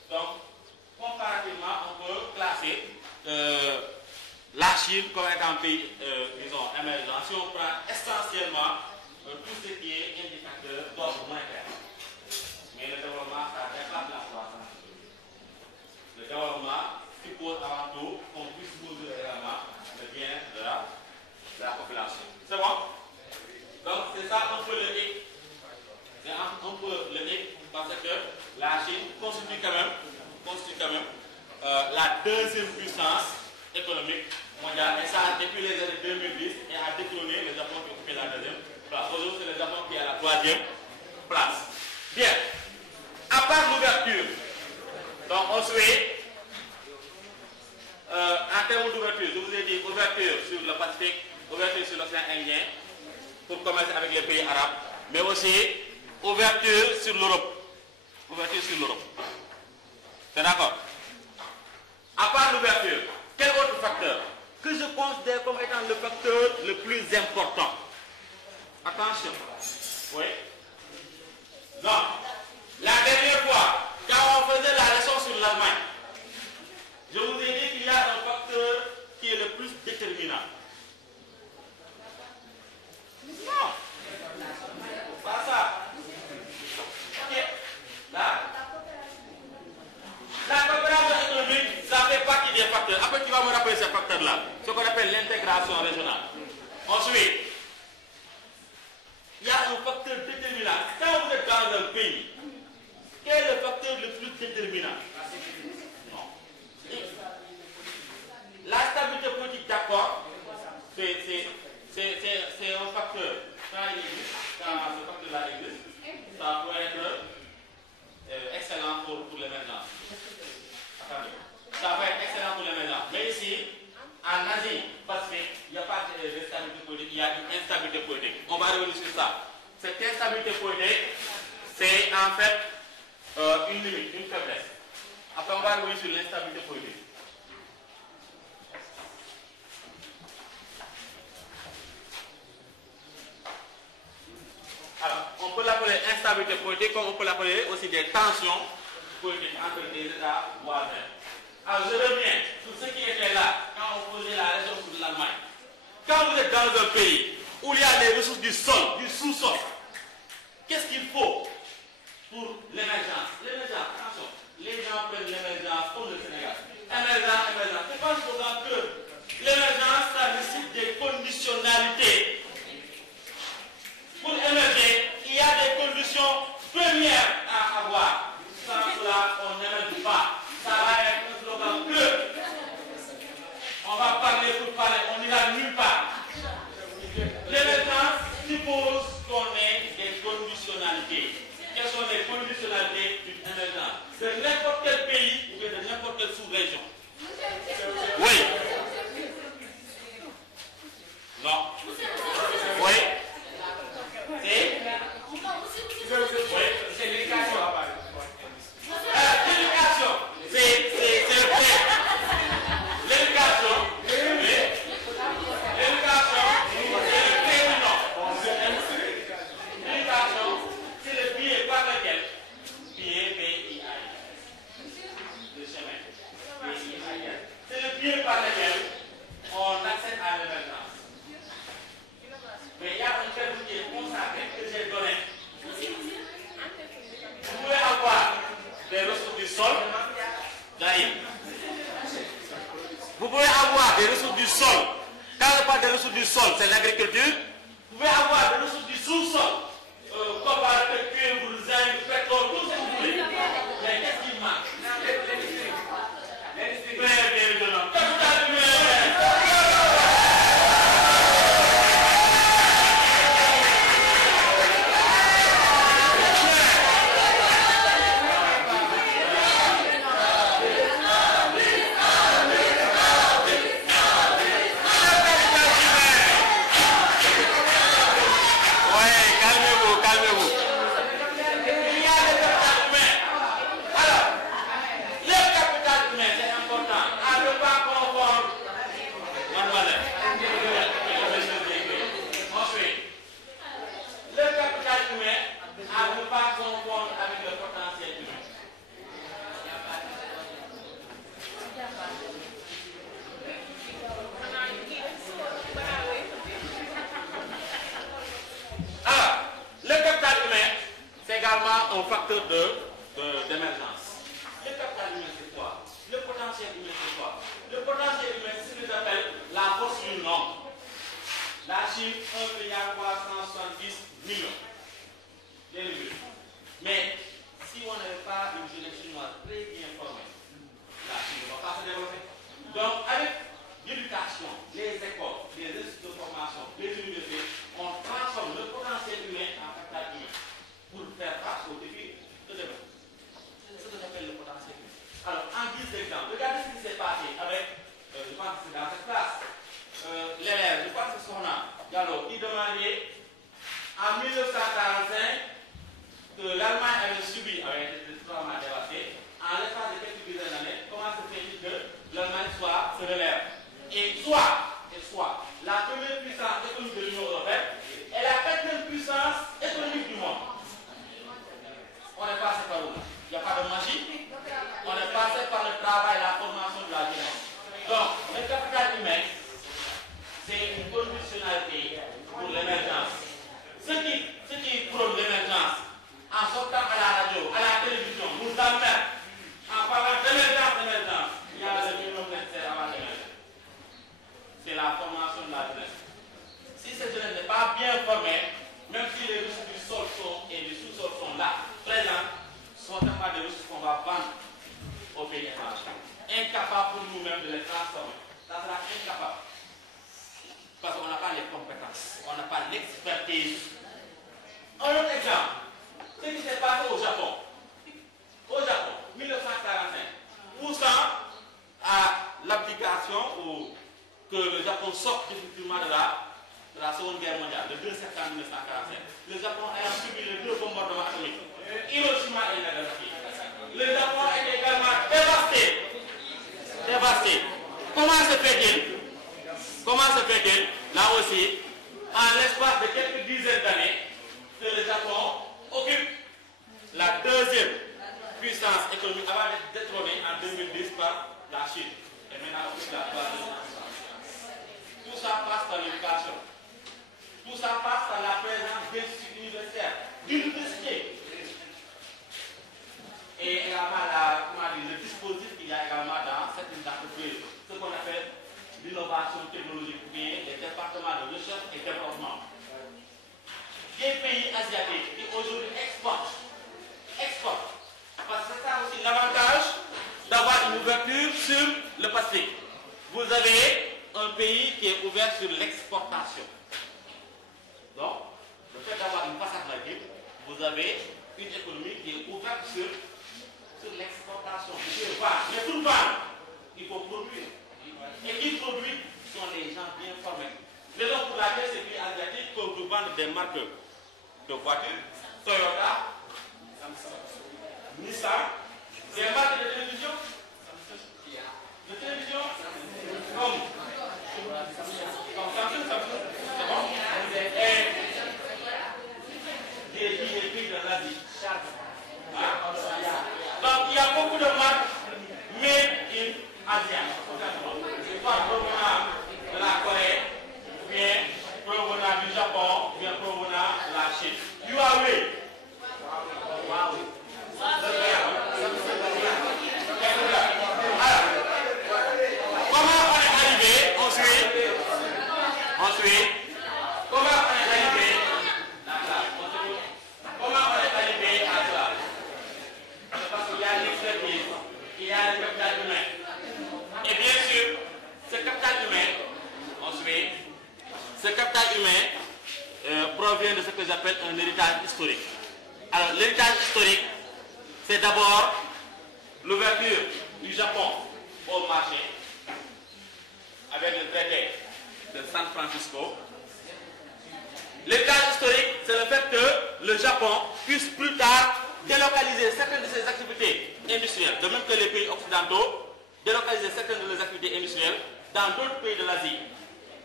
Donc, comparativement, on peut classer la Chine comme étant un pays, disons, émergent. Si on prend essentiellement tout ce qui est indicateur d'ordre monétaire. Mais le développement, ça dépasse la croissance. Le développement suppose avant tout qu'on puisse mesurer également le bien-être de la population. C'est bon? Donc, c'est ça un peu le hic. C'est un peu le hic parce que la Chine constitue quand même la deuxième puissance économique mondiale. Et ça, depuis les années 2010, et a détrôné le Japon qui occupait la deuxième place. Aujourd'hui, c'est le Japon qui est à la troisième place. Bien. À part l'ouverture, donc on souhaite, en termes d'ouverture, je vous ai dit ouverture sur le Pacifique, ouverture sur l'océan Indien, pour commencer avec les pays arabes, mais aussi ouverture sur l'Europe. Ouverture sur l'Europe. C'est d'accord? À part l'ouverture, quel autre facteur que je considère comme étant le facteur le plus important? Attention. Oui. Non. La dernière fois, quand on faisait la leçon sur l'Allemagne, je vous ai dit qu'il y a un facteur qui est le plus déterminant. Non. Pas ça. Ok. Là. La coopération économique, ça fait partie des facteurs. Après, tu vas me rappeler ces facteurs-là. Ce qu'on appelle l'intégration régionale. Ensuite, il y a un facteur déterminant. Quand vous êtes dans un pays, quel est le facteur le plus déterminant? Non. La stabilité politique, d'accord, c'est un facteur. Quand ce facteur-là existe, ça peut être excellent pour l'émergence. Attendez. Ça va être excellent pour l'émergence. Mais ici, en Asie Pacifique, il n'y a pas de stabilité politique, il y a une instabilité politique. On va revenir sur ça. Cette instabilité politique, c'est en fait une limite, une faiblesse. Après, on va revenir sur l'instabilité politique. Alors, on peut l'appeler instabilité politique, comme on peut l'appeler aussi des tensions politiques entre des États voisins. Alors, je reviens sur ce qui était là quand on posait la leçon sur l'Allemagne. Quand vous êtes dans un pays où il y a les ressources du sol, du sous-sol, qu'est-ce qu'il faut pour l'émergence? L'émergence, attention, les gens prennent l'émergence comme le Sénégal. Émergence, émergence. Je pense que l'émergence, ça nécessite des conditionnalités. Pour émerger, il y a des conditions premières à avoir. Sans cela, on n'émerge pas. Ça va être un slogan bleu. On va parler pour parler, on n'ira nulle part. L'émergence suppose qu'on ait des conditionnalités. Quelles sont les conditionnalités d'une émergence? De n'importe quel pays ou de n'importe quelle sous-région. Oui. Non. Oui. C'est l'éducation. L'éducation, c'est le fait. L'éducation, l'éducation, c'est le fait du nom. L'éducation, c'est le pied par lequel, P-I-A-I, le chemin, P-I-A-I, c'est le pied par lequel on accède à l'émergence. Mais il y a un terme qui est consacré que j'ai donné. Vous pouvez avoir des ressources du sol, vous pouvez avoir des ressources du sol. Quand on parle des ressources du sol, c'est l'agriculture. Vous pouvez avoir des ressources du sous-sol, comme par le cuivre, le zinc, le pétrole, tout ce que vous voulez. Mais qu'est-ce qui manque? L'industrie. Bien, un facteur d'émergence. Le capital humain, c'est quoi? Le potentiel humain, c'est quoi? Le potentiel humain, c'est ce que j'appelle la force du nombre. La chiffre 1,370 milliard. Bien vu. Mais si on n'avait pas une jeunesse chinoise très bien formée, la Chine ne va pas se développer. Donc, avec l'éducation, les écoles, les instituts de formation, les universités, on transforme le potentiel humain en capital humain pour faire face aux défis de développement. C'est ce que j'appelle le potentiel humain. Alors, en guise d'exemple, regardez ce qui s'est passé avec, je pense que c'est dans cette classe, l'élève, je pense que c'est son nom, Gallo, qui demandait en 1945 de magie, on est passé par le travail et la formation de la jeunesse. Donc, le capital humain, c'est une conditionnalité pour l'émergence. Ce qui prône l'émergence, en sortant à la radio, à la télévision, nous amène, en parlant d'émergence, il y a le minimum nécessaire avant l'émergence. C'est la formation de la jeunesse. Si cette jeunesse n'est pas bien formée, même si les ressources du sol et du sous-sol sont là, présents, ce ne sont pas des ressources qu'on va vendre au pays étranger. Incapable pour nous-mêmes de les transformer. Ça sera incapable. Parce qu'on n'a pas les compétences, on n'a pas l'expertise. Un autre exemple, ce qui s'est passé au Japon. Au Japon, 1945, poussant à l'abdication ou que le Japon sorte définitivement de la Seconde Guerre mondiale, le 2 septembre 1945. Le Japon ayant subi les 2 bombardements atomiques, Hiroshima et Nagasaki. Le Japon a été également dévasté. Dévasté. Comment se fait-il? Là aussi, en l'espace de quelques dizaines d'années, que le Japon occupe la 2e puissance économique avant d'être détrôné en 2010 par la Chine. Et maintenant, occupe la 3e puissance. Tout ça passe par l'éducation. Tout ça passe par la présence d'instituts universitaires, d'universités. Et également le dispositif qu'il y a également dans certaines entreprises, ce qu'on appelle l'innovation technologique, les départements de recherche et développement. Des pays asiatiques qui aujourd'hui exportent. Parce que c'est ça aussi l'avantage d'avoir une ouverture sur le Pacifique. Vous avez un pays qui est ouvert sur l'exportation. Donc, le fait d'avoir une façade maritime, vous avez une économie qui est ouverte sur l'exportation. Mais pour vendre, il faut produire. Et qui produit sont les gens bien formés. Raison pour laquelle ces pays asiatiques peuvent vous vendre des marques de voitures, Toyota, Nissan, des marques de télévision, comme Samsung, c'est bon, et des pays de l'Asie. Donc il y a beaucoup de marques made in Asia. Soit provenant de la Corée, bien provenant du Japon, bien provenant de la Chine. Huawei. Comment on est arrivé ensuite, comment on est arrivé à ça? C'est parce qu'il y a l'expertise, il y a le capital humain. Et bien sûr, ce capital humain provient de ce que j'appelle un héritage historique. Alors, l'héritage historique, c'est d'abord l'ouverture du Japon au marché avec le traité de San Francisco. L'héritage historique, c'est le fait que le Japon puisse plus tard délocaliser certaines de ses activités industrielles, de même que les pays occidentaux, délocaliser certaines de leurs activités industrielles dans d'autres pays de l'Asie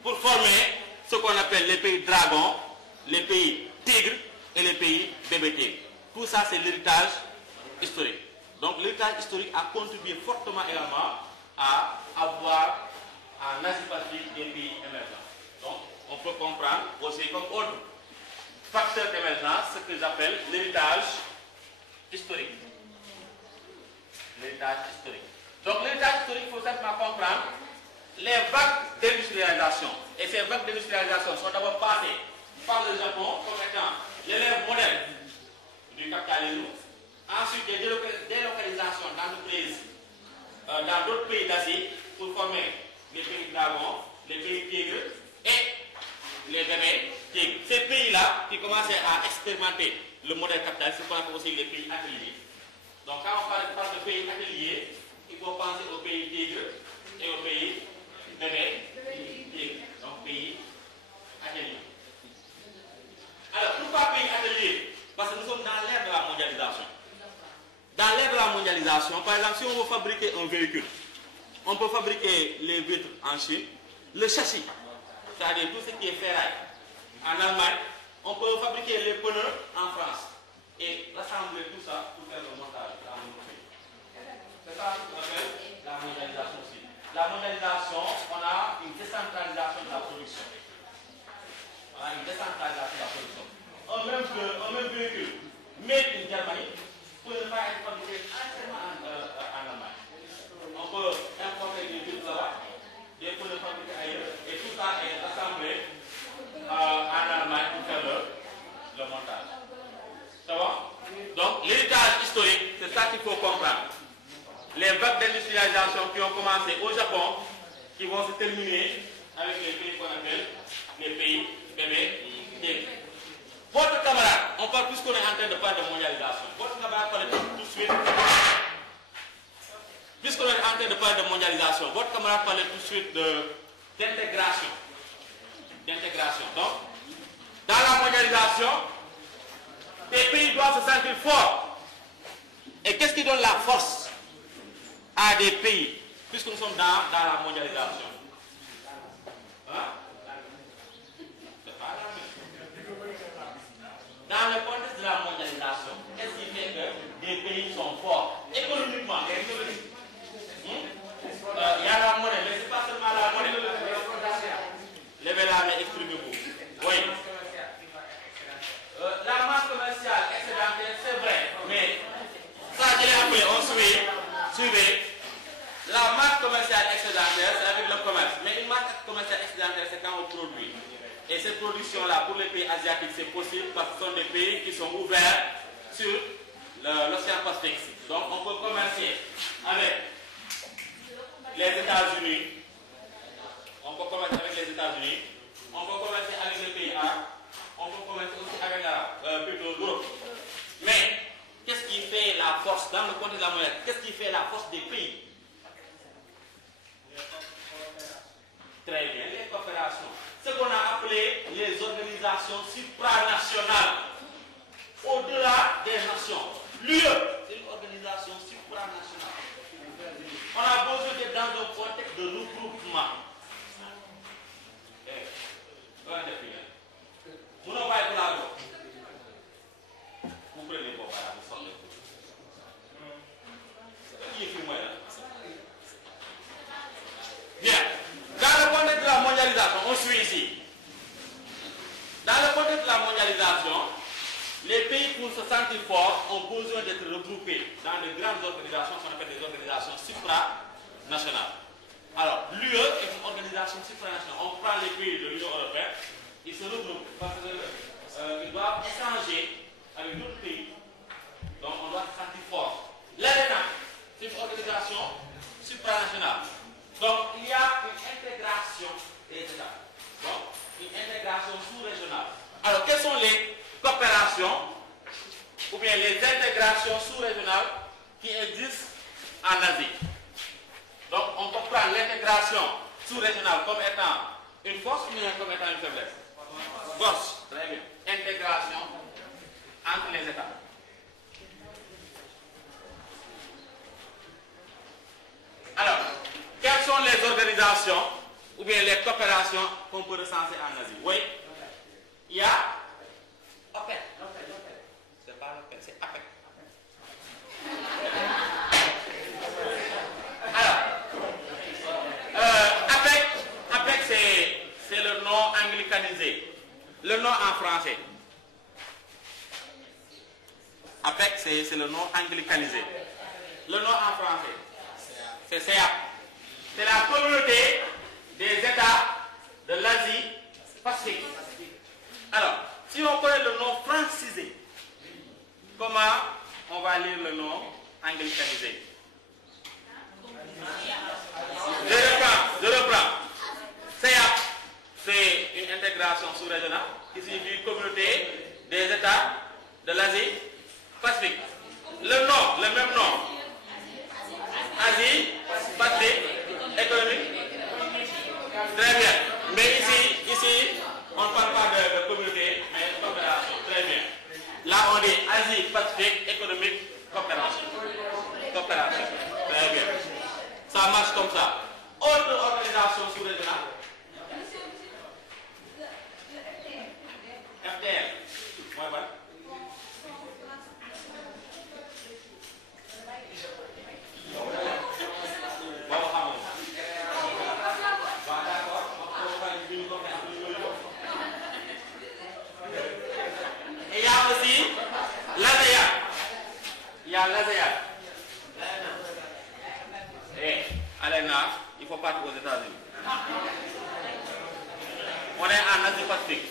pour former ce qu'on appelle les pays dragons, les pays tigres et les pays bébés tigres. Tout ça, c'est l'héritage historique. Donc l'héritage historique a contribué fortement également à avoir en Asie-Pacifique des pays émergents. Donc on peut comprendre aussi comme autre facteur d'émergence ce que j'appelle l'héritage historique. L'héritage historique. Donc l'héritage historique, il faut simplement comprendre les vagues d'industrialisation. Et ces vagues d'industrialisation sont d'abord passées par le Japon comme étant l'élève modèle du capitalisme. Ensuite, des délocalisations d'entreprises dans d'autres pays d'Asie pour former les pays dragons, les pays tigres et les bébés tigres. Ces pays-là qui commençaient à expérimenter le modèle capitaliste, c'est qu'on appelle aussi les pays ateliers. Donc quand on parle de pays ateliers, il faut penser aux pays tigres et aux pays bébés tigres. Donc pays ateliers. Alors pourquoi pays ateliers? Parce que nous sommes dans l'ère de la mondialisation. Dans l'ère de la mondialisation, par exemple, si on veut fabriquer un véhicule, on peut fabriquer les vitres en Chine, le châssis, c'est-à-dire tout ce qui est ferraille, en Allemagne, on peut fabriquer les pneus en France et rassembler tout ça pour faire le montage dans notre pays. la mondialisation, on a une décentralisation de la production. On a une décentralisation de la production. Un même véhicule, made in Germany, peut ne pas être fabriqué entièrement en Allemagne. On peut importer des véhicules là-bas, des pneus fabriqués ailleurs, et tout ça est assemblé en Allemagne pour faire le montage. Ça va? Donc, l'héritage historique, c'est ça qu'il faut comprendre. Les vagues d'industrialisation qui ont commencé au Japon, qui vont se terminer avec les pays qu'on appelle les pays bébés. Votre camarade, on parle puisqu'on est en train de parler de mondialisation. Votre camarade parlait tout de suite. Puisqu'on est en train de parler de mondialisation, votre camarade parlait tout de suite d'intégration. Donc, dans la mondialisation, les pays doivent se sentir forts. Et qu'est-ce qui donne la force à des pays, puisque nous sommes dans la mondialisation? Hein? C'est pas la même. Dans le contexte de la mondialisation, qu'est-ce qui fait que des pays sont forts économiquement? Il y a la monnaie, mais ce n'est pas seulement la monnaie. Levez la main, exprimez-vous. Oui. La masse commerciale excédentaire, c'est vrai, mais ça, je l'ai appelé, on suivez. La masse commerciale excédentaire, c'est avec le commerce. Mais une masse commerciale excédentaire, c'est quand on produit. Et cette production-là, pour les pays asiatiques, c'est possible parce que ce sont des pays qui sont ouverts sur l'océan Pacifique. Donc, on peut commercer avec les États-Unis. On peut commercer avec les États-Unis. On peut commercer avec les pays arabes. On peut commercer aussi avec l'Europe. Mais, qu'est-ce qui fait la force dans le contexte de la monnaie? Qu'est-ce qui fait la force des pays? Très bien, les coopérations. Ce qu'on a appelé les organisations supranationales. Au-delà des nations. L'UE, c'est une organisation supranationale. On a besoin d'être dans un contexte de regroupement. Vous n'avez pas été là. Vous prenez pas, vous sortez. Qui est plus moi là? Bien. Dans le contexte de la mondialisation, on suit ici. Dans le contexte de la mondialisation, les pays, pour se sentir forts, ont besoin d'être regroupés dans de grandes organisations qu'on appelle des organisations supranationales. Alors, l'UE est une organisation supranationale. On prend les pays de l'Union européenne, ils se regroupent parce qu'ils doivent échanger avec d'autres pays. Donc, on doit se sentir fort. L'ARENA, c'est une organisation supranationale. Donc, il y a une intégration des États. Donc, une intégration sous-régionale. Alors, quelles sont les coopérations ou bien les intégrations sous-régionales qui existent en Asie? Donc, on peut prendre l'intégration sous-régionale comme étant une force ou bien comme étant une faiblesse? Force. Très bien. Intégration entre les États. Alors, quelles sont les organisations ou bien les coopérations qu'on peut recenser en Asie? Oui. Il y a APEC. C'est pas l'APEC, c'est APEC. APEC, c'est le nom anglicanisé. Le nom en français. APEC, c'est le nom anglicanisé. Le nom en français, c'est CEAP. C'est la communauté des États de l'Asie Pacifique. Alors, si on connaît le nom francisé, comment on va lire le nom anglicanisé? Je reprends. CEAP, c'est une intégration sous-régionale qui signifie communauté des États de l'Asie Pacifique. Le nom, le même nom. Asie Pacifique économique. Très bien. Mais ici, on ne parle pas de communauté, mais de coopération. Très bien. Là, on dit Asie Pacifique économique coopération. Coopération. Très bien. Ça marche comme ça. Autre organisation sous-régionale. FDL. Ouais, ouais. a l'ASEAN. Et Alena, il faut partir aux États-Unis. On est en Asie-Pacifique.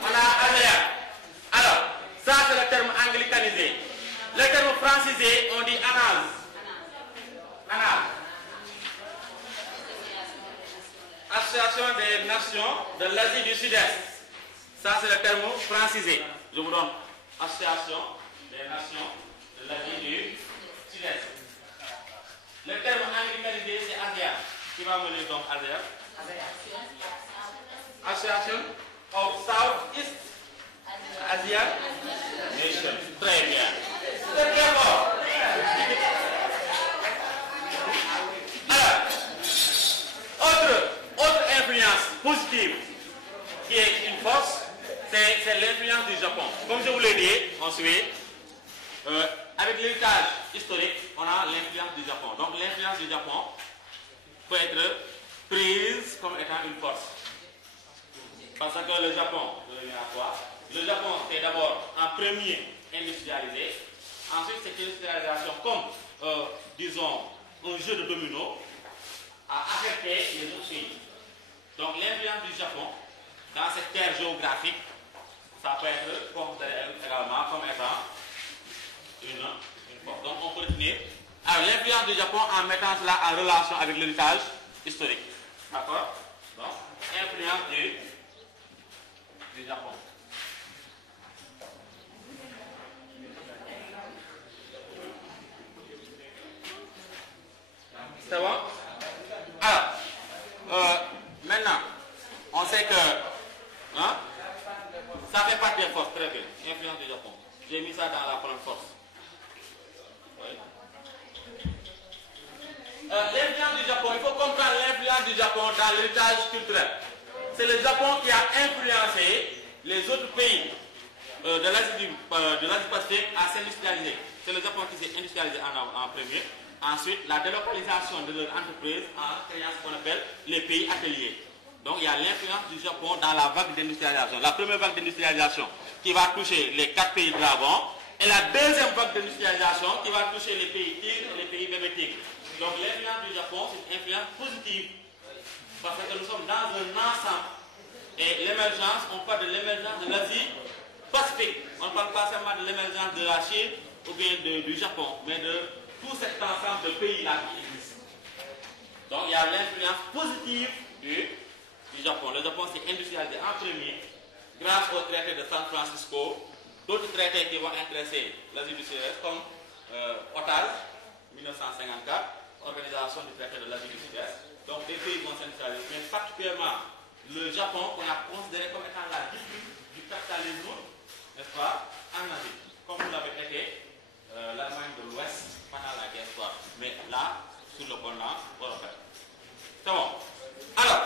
On a ASEAN. Alors, ça c'est le terme anglicanisé. Le terme francisé, on dit ANAS. ANAS. Association des nations de l'Asie du Sud-Est. Ça c'est le terme francisé. Je vous donne Association des nations de l'Asie du Sud-Est. Le terme anglicanisé c'est ASEAN. Qui va me lire donc ASEAN? Association of Southeast Asian Nations. Très bien. C'est très fort. Alors, autre influence positive qui est une force, c'est l'influence du Japon. Comme je vous l'ai dit, ensuite, avec l'héritage historique, on a l'influence du Japon. Donc l'influence du Japon peut être prise comme étant une force. Parce que le Japon, je reviens à quoi? Le Japon, c'est d'abord en premier industrialisé. Ensuite, cette industrialisation, comme, disons, un jeu de domino, a affecté les autres pays. Donc, l'influence du Japon dans cette terre géographique, ça peut être considéré également comme étant une force. Donc, on peut retenir l'influence du Japon en mettant cela en relation avec l'héritage historique. D'accord? Donc, influence du Japon. C'est bon? Alors, maintenant, on sait que ça fait partie des forces, très bien. Influence du Japon. J'ai mis ça dans la première force. Oui. L'influence du Japon, il faut comprendre l'influence du Japon dans l'héritage culturel. C'est le Japon qui a influencé les autres pays de l'Asie-Pacifique à s'industrialiser. C'est le Japon qui s'est industrialisé en premier. Ensuite, la délocalisation de leur entreprise en créant ce qu'on appelle les pays ateliers. Donc, il y a l'influence du Japon dans la vague d'industrialisation. La première vague d'industrialisation qui va toucher les 4 pays dragons et la deuxième vague d'industrialisation qui va toucher les pays tigres et les pays bébés tigres. Donc, l'influence du Japon, c'est une influence positive parce que nous sommes dans un ensemble. Et l'émergence, on parle de l'émergence de l'Asie-Pacifique. On ne parle pas seulement de l'émergence de la Chine ou bien du Japon, mais de tout cet ensemble de pays-là qui existent. Donc il y a l'influence positive du Japon. Le Japon s'est industrialisé en premier grâce au traité de San Francisco, d'autres traités qui vont intéresser l'Asie du Sud-Est comme OTAS 1954, Organisation du traité de l'Asie du Sud-Est. Donc des pays vont s'industrialiser, mais particulièrement le Japon qu'on a considéré comme étant la discipline du capitalisme, n'est-ce pas, en Asie, comme vous l'avez été l'Allemagne de l'Ouest pendant la guerre froide, mais là, sur le continent européen. C'est bon. Alors,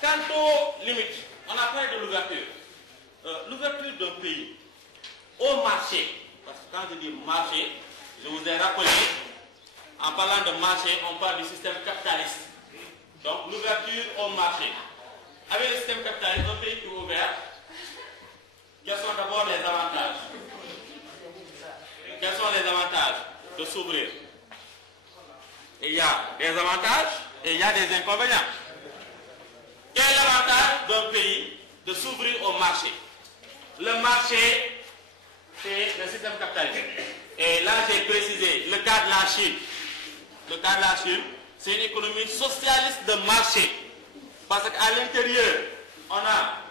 quant aux limites, on a parlé de l'ouverture. L'ouverture d'un pays au marché, parce que quand je dis marché, je vous ai rappelé, en parlant de marché, on parle du système capitaliste. Donc, l'ouverture au marché. Avec le système capitaliste, un pays qui est ouvert, quels sont d'abord les avantages? Quels sont les avantages de s'ouvrir? Il y a des avantages et il y a des inconvénients. Quel est l'avantage d'un pays de s'ouvrir au marché? Le marché, c'est le système capitaliste. Et là, j'ai précisé le cas de la Chine. Le cas de la Chine, c'est une économie socialiste de marché. Parce qu'à l'intérieur, on a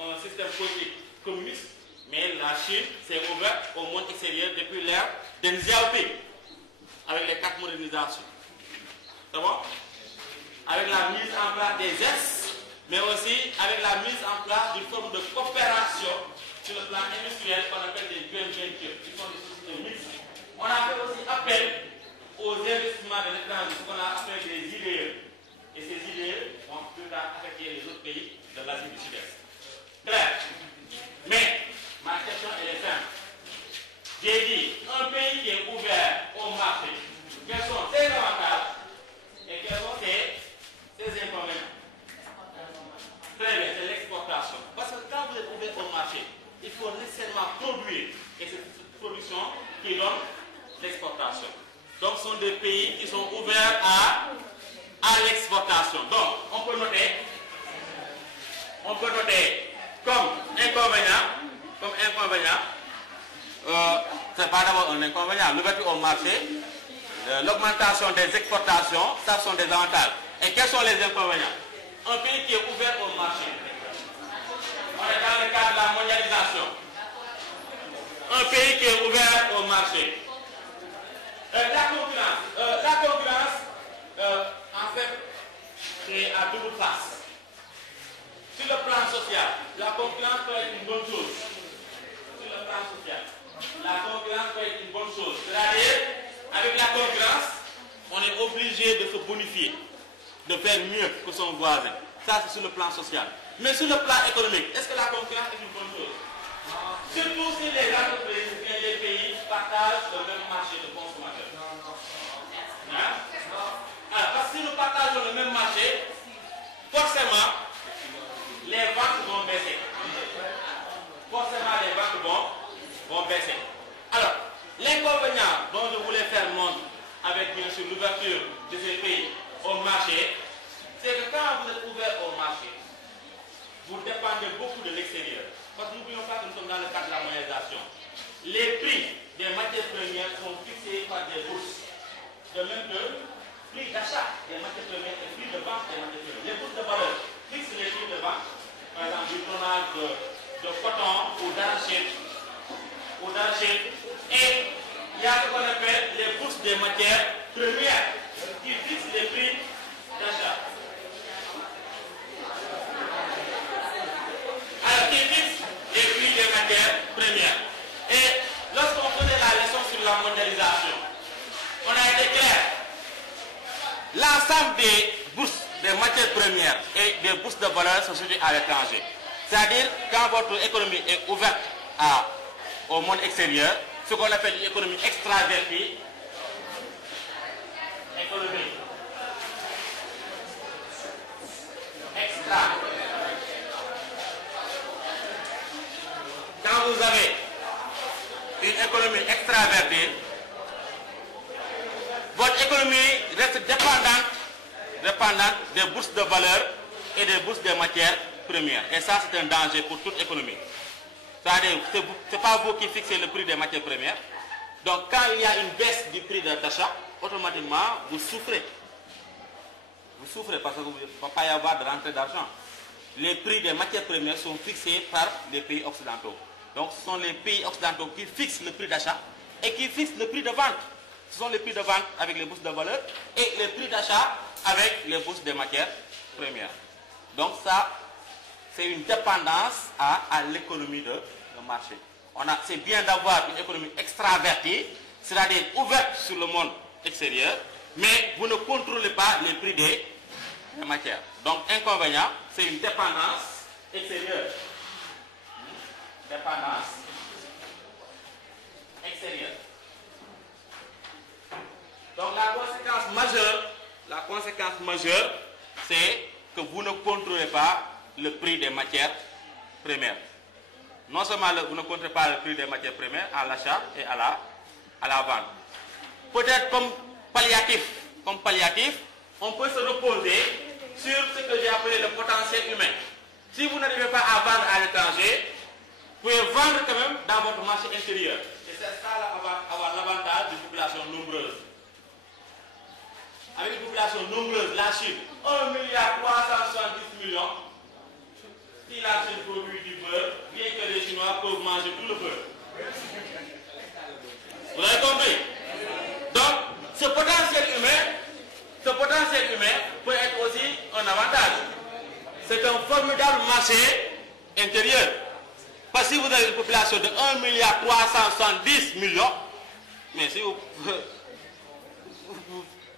un système politique communiste. Mais la Chine s'est ouverte au monde extérieur depuis l'ère Deng Xiaoping, avec les 4 modernisations. C'est bon? Avec la mise en place des S, mais aussi avec la mise en place d'une forme de coopération sur le plan industriel qu'on appelle des joint ventures, qui sont des sociétés mixtes. On a fait aussi appel aux investissements de l'étranger, ce qu'on a appelé des IDE. Et ces IDE vont plus tard affecter les autres pays de l'Asie du Sud-Est. Clair? Mais ma question est simple. J'ai dit, un pays qui est ouvert au marché, quels sont ses avantages et quels sont ses inconvénients? Très bien, c'est l'exportation. Parce que quand vous êtes ouvert au marché, il faut nécessairement produire. Et c'est cette production qui donne l'exportation. Donc, ce sont des pays qui sont ouverts à l'exportation. Donc, on peut noter comme inconvénient, c'est pas d'abord un inconvénient, l'ouverture au marché, l'augmentation des exportations, ça sont des avantages. Et quels sont les inconvénients? Un pays qui est ouvert au marché, on est dans le cadre de la mondialisation. Un pays qui est ouvert au marché. La concurrence, en fait, c'est à double face. Sur le plan social, la concurrence peut être une bonne chose. Sur le plan social, la concurrence peut être une bonne chose. C'est-à-dire, avec la concurrence, on est obligé de se bonifier, de faire mieux que son voisin. Ça, c'est sur le plan social. Mais sur le plan économique, est-ce que la concurrence est une bonne chose? Surtout si les entreprises et les pays partagent le même marché de consommateurs. Hein? Alors, parce que si nous partageons le même marché, forcément, les ventes vont baisser. Forcément, les ventes vont baisser. Alors, l'inconvénient dont je voulais faire montre avec bien sûr l'ouverture de ces pays au marché, c'est que quand vous êtes ouvert au marché, vous dépendez beaucoup de l'extérieur. Parce que n'oublions pas que nous sommes dans le cadre de la mondialisation. Les prix des matières premières sont fixés par des bourses. De même que le prix d'achat des matières premières et le prix de vente des matières premières. Les bourses de valeur fixent les prix de vente, par exemple du tonnage de coton ou d'arachide. Et il y a ce qu'on appelle les bourses des matières premières qui fixent les prix d'achat. Alors, qui fixe les prix des matières premières. Et lorsqu'on faisait la leçon sur la mondialisation, on a été clair. L'ensemble des bourses des matières premières et des bourses de valeur sont situées à l'étranger. C'est-à-dire, quand votre économie est ouverte au monde extérieur, ce qu'on appelle une économie extravertie, quand vous avez une économie extravertie, votre économie reste dépendante des bourses de valeur et des bourses des matières premières. Et ça, c'est un danger pour toute économie. C'est-à-dire, ce n'est pas vous qui fixez le prix des matières premières. Donc, quand il y a une baisse du prix d'achat, automatiquement, vous souffrez. Vous souffrez parce que vous ne peut pas y avoir de rentrée d'argent. Les prix des matières premières sont fixés par les pays occidentaux. Donc, ce sont les pays occidentaux qui fixent le prix d'achat et qui fixent le prix de vente. Ce sont les prix de vente avec les bourses de valeur et les prix d'achat avec les bourses des matières premières. Donc, ça, c'est une dépendance à l'économie de marché. C'est bien d'avoir une économie extravertie, c'est-à-dire ouverte sur le monde extérieur, mais vous ne contrôlez pas les prix des matières. Donc, inconvénient, c'est une dépendance extérieure. Dépendance extérieure. Donc, la conséquence majeure, c'est que vous ne contrôlez pas le prix des matières premières. Non seulement vous ne contrôlez pas le prix des matières premières à l'achat et à la vente. Peut-être comme palliatif, on peut se reposer sur ce que j'ai appelé le potentiel humain. Si vous n'arrivez pas à vendre à l'étranger, vous pouvez vendre quand même dans votre marché intérieur. Et c'est ça avoir l'avantage d'une population nombreuse. Avec une population nombreuse, la Chine, 1,370 milliard. Si la Chine produit du beurre, bien que les Chinois peuvent manger tout le beurre. Vous avez compris? Donc, ce potentiel humain peut être aussi un avantage. C'est un formidable marché intérieur. Parce que si vous avez une population de 1,370 milliard, mais si vous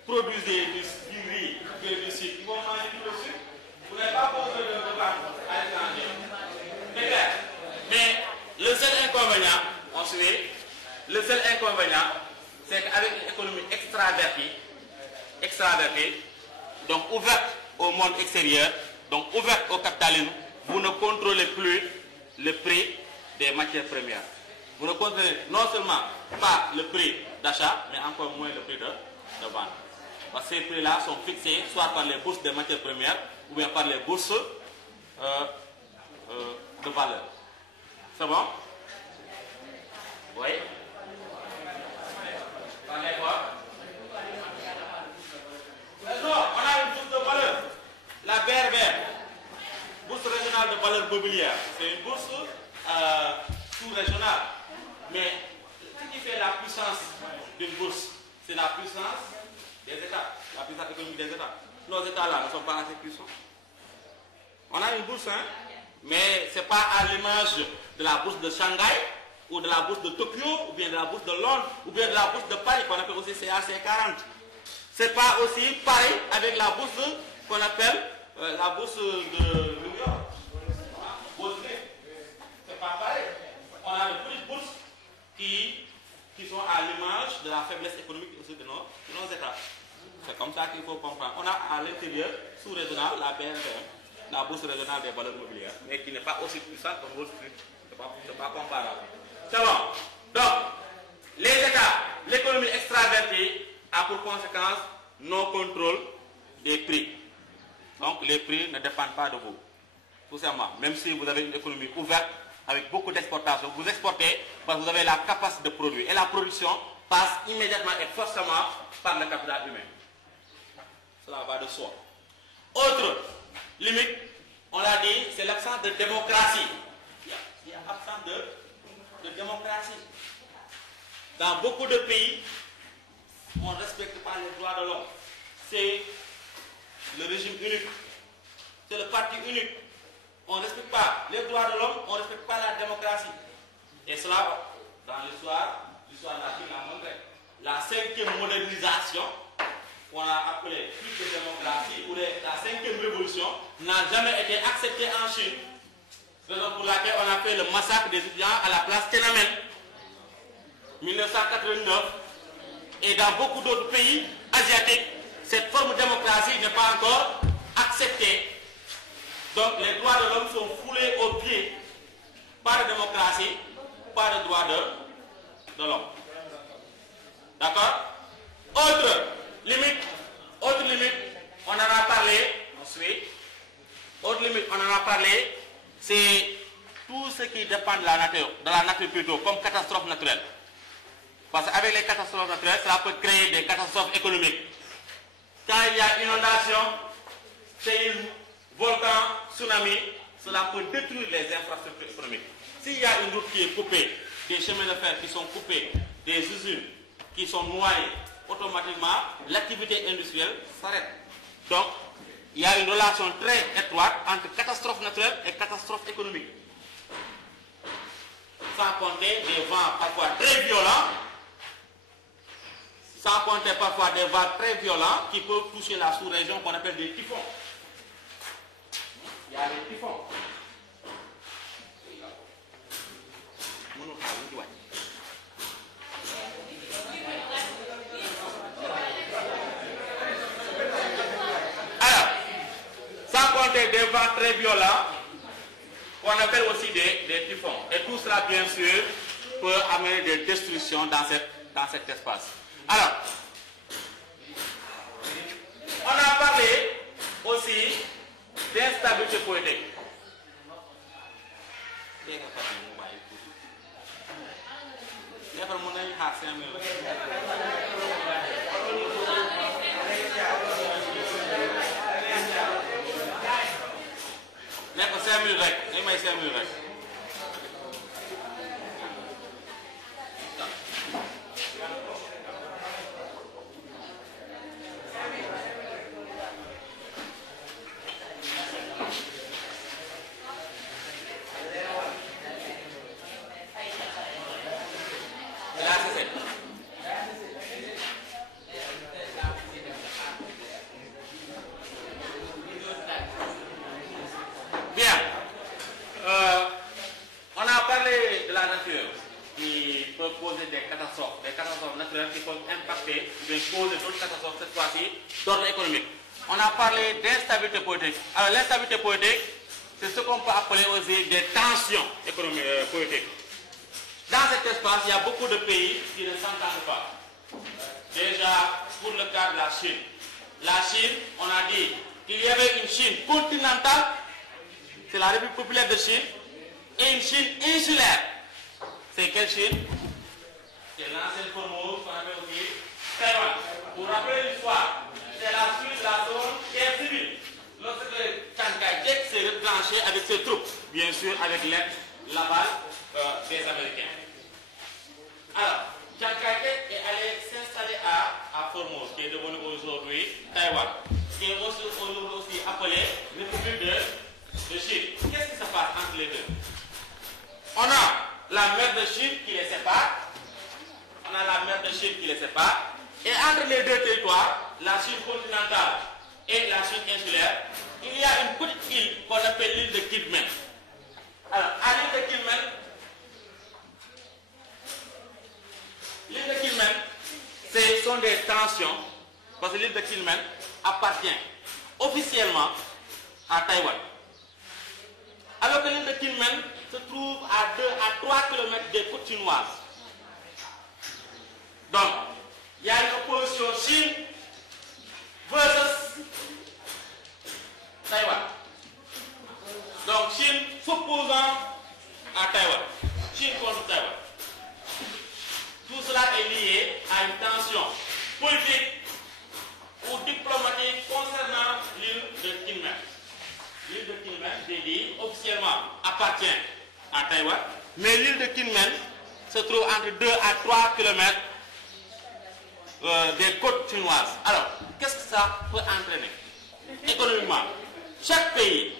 produisez du riz, du sucre, ils vont manger tout le sucre. Vous n'avez pas besoin de vendre à l'étranger. C'est clair. Mais le seul inconvénient, on suit, le seul inconvénient, c'est qu'avec une économie extravertie, donc ouverte au monde extérieur, donc ouverte au capitalisme, vous ne contrôlez plus le prix des matières premières. Vous ne contrôlez non seulement pas le prix d'achat, mais encore moins le prix de vente. Parce que ces prix-là sont fixés soit par les bourses des matières premières ou bien par les bourses de valeur. C'est bon? Oui? Parlez quoi? Non, on a une bourse de valeur. La BRVM, bourse régionale de valeur mobilière, c'est une bourse sous-régionale. Mais ce qui fait la puissance d'une bourse, c'est la puissance des États, la puissance économique des États. Nos États-là ne sont pas assez puissants. On a une bourse, hein, mais ce n'est pas à l'image de la bourse de Shanghai, ou de la bourse de Tokyo, ou bien de la bourse de Londres, ou bien de la bourse de Paris, qu'on appelle aussi CAC40. Ce n'est pas aussi pareil avec la bourse qu'on appelle la bourse de New York. C'est pas pareil. On a de petites bourses qui sont à l'image de la faiblesse économique aussi de nos États. C'est comme ça qu'il faut comprendre. On a à l'intérieur, sous-régional, la BRVM, la bourse régionale des valeurs mobilières, mais qui n'est pas aussi puissante comme Wall Street. Ce n'est pas comparable. C'est bon. Donc, les États, l'économie extravertie a pour conséquence non-contrôle des prix. Donc, les prix ne dépendent pas de vous. Tout simplement. Même si vous avez une économie ouverte, avec beaucoup d'exportation, vous exportez parce que vous avez la capacité de produire. Et la production passe immédiatement et forcément par le capital humain. Cela va de soi. Autre limite, on l'a dit, c'est l'absence de démocratie. Il y a absence de démocratie. Dans beaucoup de pays, on ne respecte pas les droits de l'homme. C'est le régime unique. C'est le parti unique. On ne respecte pas les droits de l'homme, on ne respecte pas la démocratie. Et cela, dans l'histoire d'Afrique l'a montré. La 5e modernisation, qu'on a appelée plus de démocratie, ou la 5e révolution, n'a jamais été acceptée en Chine. Raison pour laquelle on a fait le massacre des étudiants à la place Tiananmen, 1989. Et dans beaucoup d'autres pays asiatiques, cette forme de démocratie n'est pas encore acceptée. Donc les droits de l'homme sont foulés aux pieds. Pas de démocratie, pas de droits de l'homme. D'accord? Autre limite, on en a parlé ensuite. Autre limite, on en a parlé, c'est tout ce qui dépend de la nature plutôt, comme catastrophe naturelle. Parce qu'avec les catastrophes naturelles, ça peut créer des catastrophes économiques. Quand il y a inondation, séisme, volcan, tsunami, cela peut détruire les infrastructures économiques. S'il y a une route qui est coupée, des chemins de fer qui sont coupés, des usines qui sont noyées, automatiquement, l'activité industrielle s'arrête. Donc, il y a une relation très étroite entre catastrophe naturelle et catastrophe économique. Sans compter des vents parfois très violents, sans compter parfois des vents très violents qui peuvent toucher la sous-région qu'on appelle des typhons. Il y a les typhons. Alors, sans compter des vents très violents, qu'on appelle aussi des typhons. Et tout cela, bien sûr, peut amener des destructions dans cet espace. Alors, on a parlé aussi d'instabilité politique. D'instabilité politique. Alors l'instabilité politique, c'est ce qu'on peut appeler aussi des tensions économiques politiques. Dans cette cet espace, il y a beaucoup de pays qui ne s'entendent pas. Déjà, pour le cas de la Chine. La Chine, on a dit qu'il y avait une Chine continentale, c'est la République populaire de Chine, et une Chine insulaire. C'est quelle Chine? C'est l'ancienne Formose, qu'on appelle aussi Taïwan. Pour rappeler l'histoire, c'est la suite de la zone guerre civile. Lorsque Chiang Kai-shek s'est retranché avec ses troupes, bien sûr avec l'aide, l'aval des Américains. Alors, Chiang Kai-shek est allé s'installer à Formose, qui est devenu aujourd'hui Taïwan, qui est aujourd'hui aussi appelé République de Chine. Qu'est-ce qui se passe entre les deux? On a la mer de Chine qui les sépare. On a la mer de Chine qui les sépare. Et entre les deux territoires, la Chine continentale et la Chine insulaire, il y a une petite île qu'on appelle l'île de Kinmen. Alors, à l'île de Kinmen, ce sont des tensions, parce que l'île de Kinmen appartient officiellement à Taïwan. Alors que l'île de Kinmen se trouve à 2 à 3 km des côtes chinoises. Donc, il y a une opposition Chine versus Taïwan. Donc, Chine s'opposant à Taïwan. Chine contre Taïwan. Tout cela est lié à une tension politique ou diplomatique concernant l'île de Kinmen. L'île de Kinmen, j'ai dit, officiellement appartient à Taïwan, mais l'île de Kinmen se trouve entre 2 à 3 km des côtes chinoises. Alors, qu'est-ce que ça peut entraîner? Économiquement, chaque pays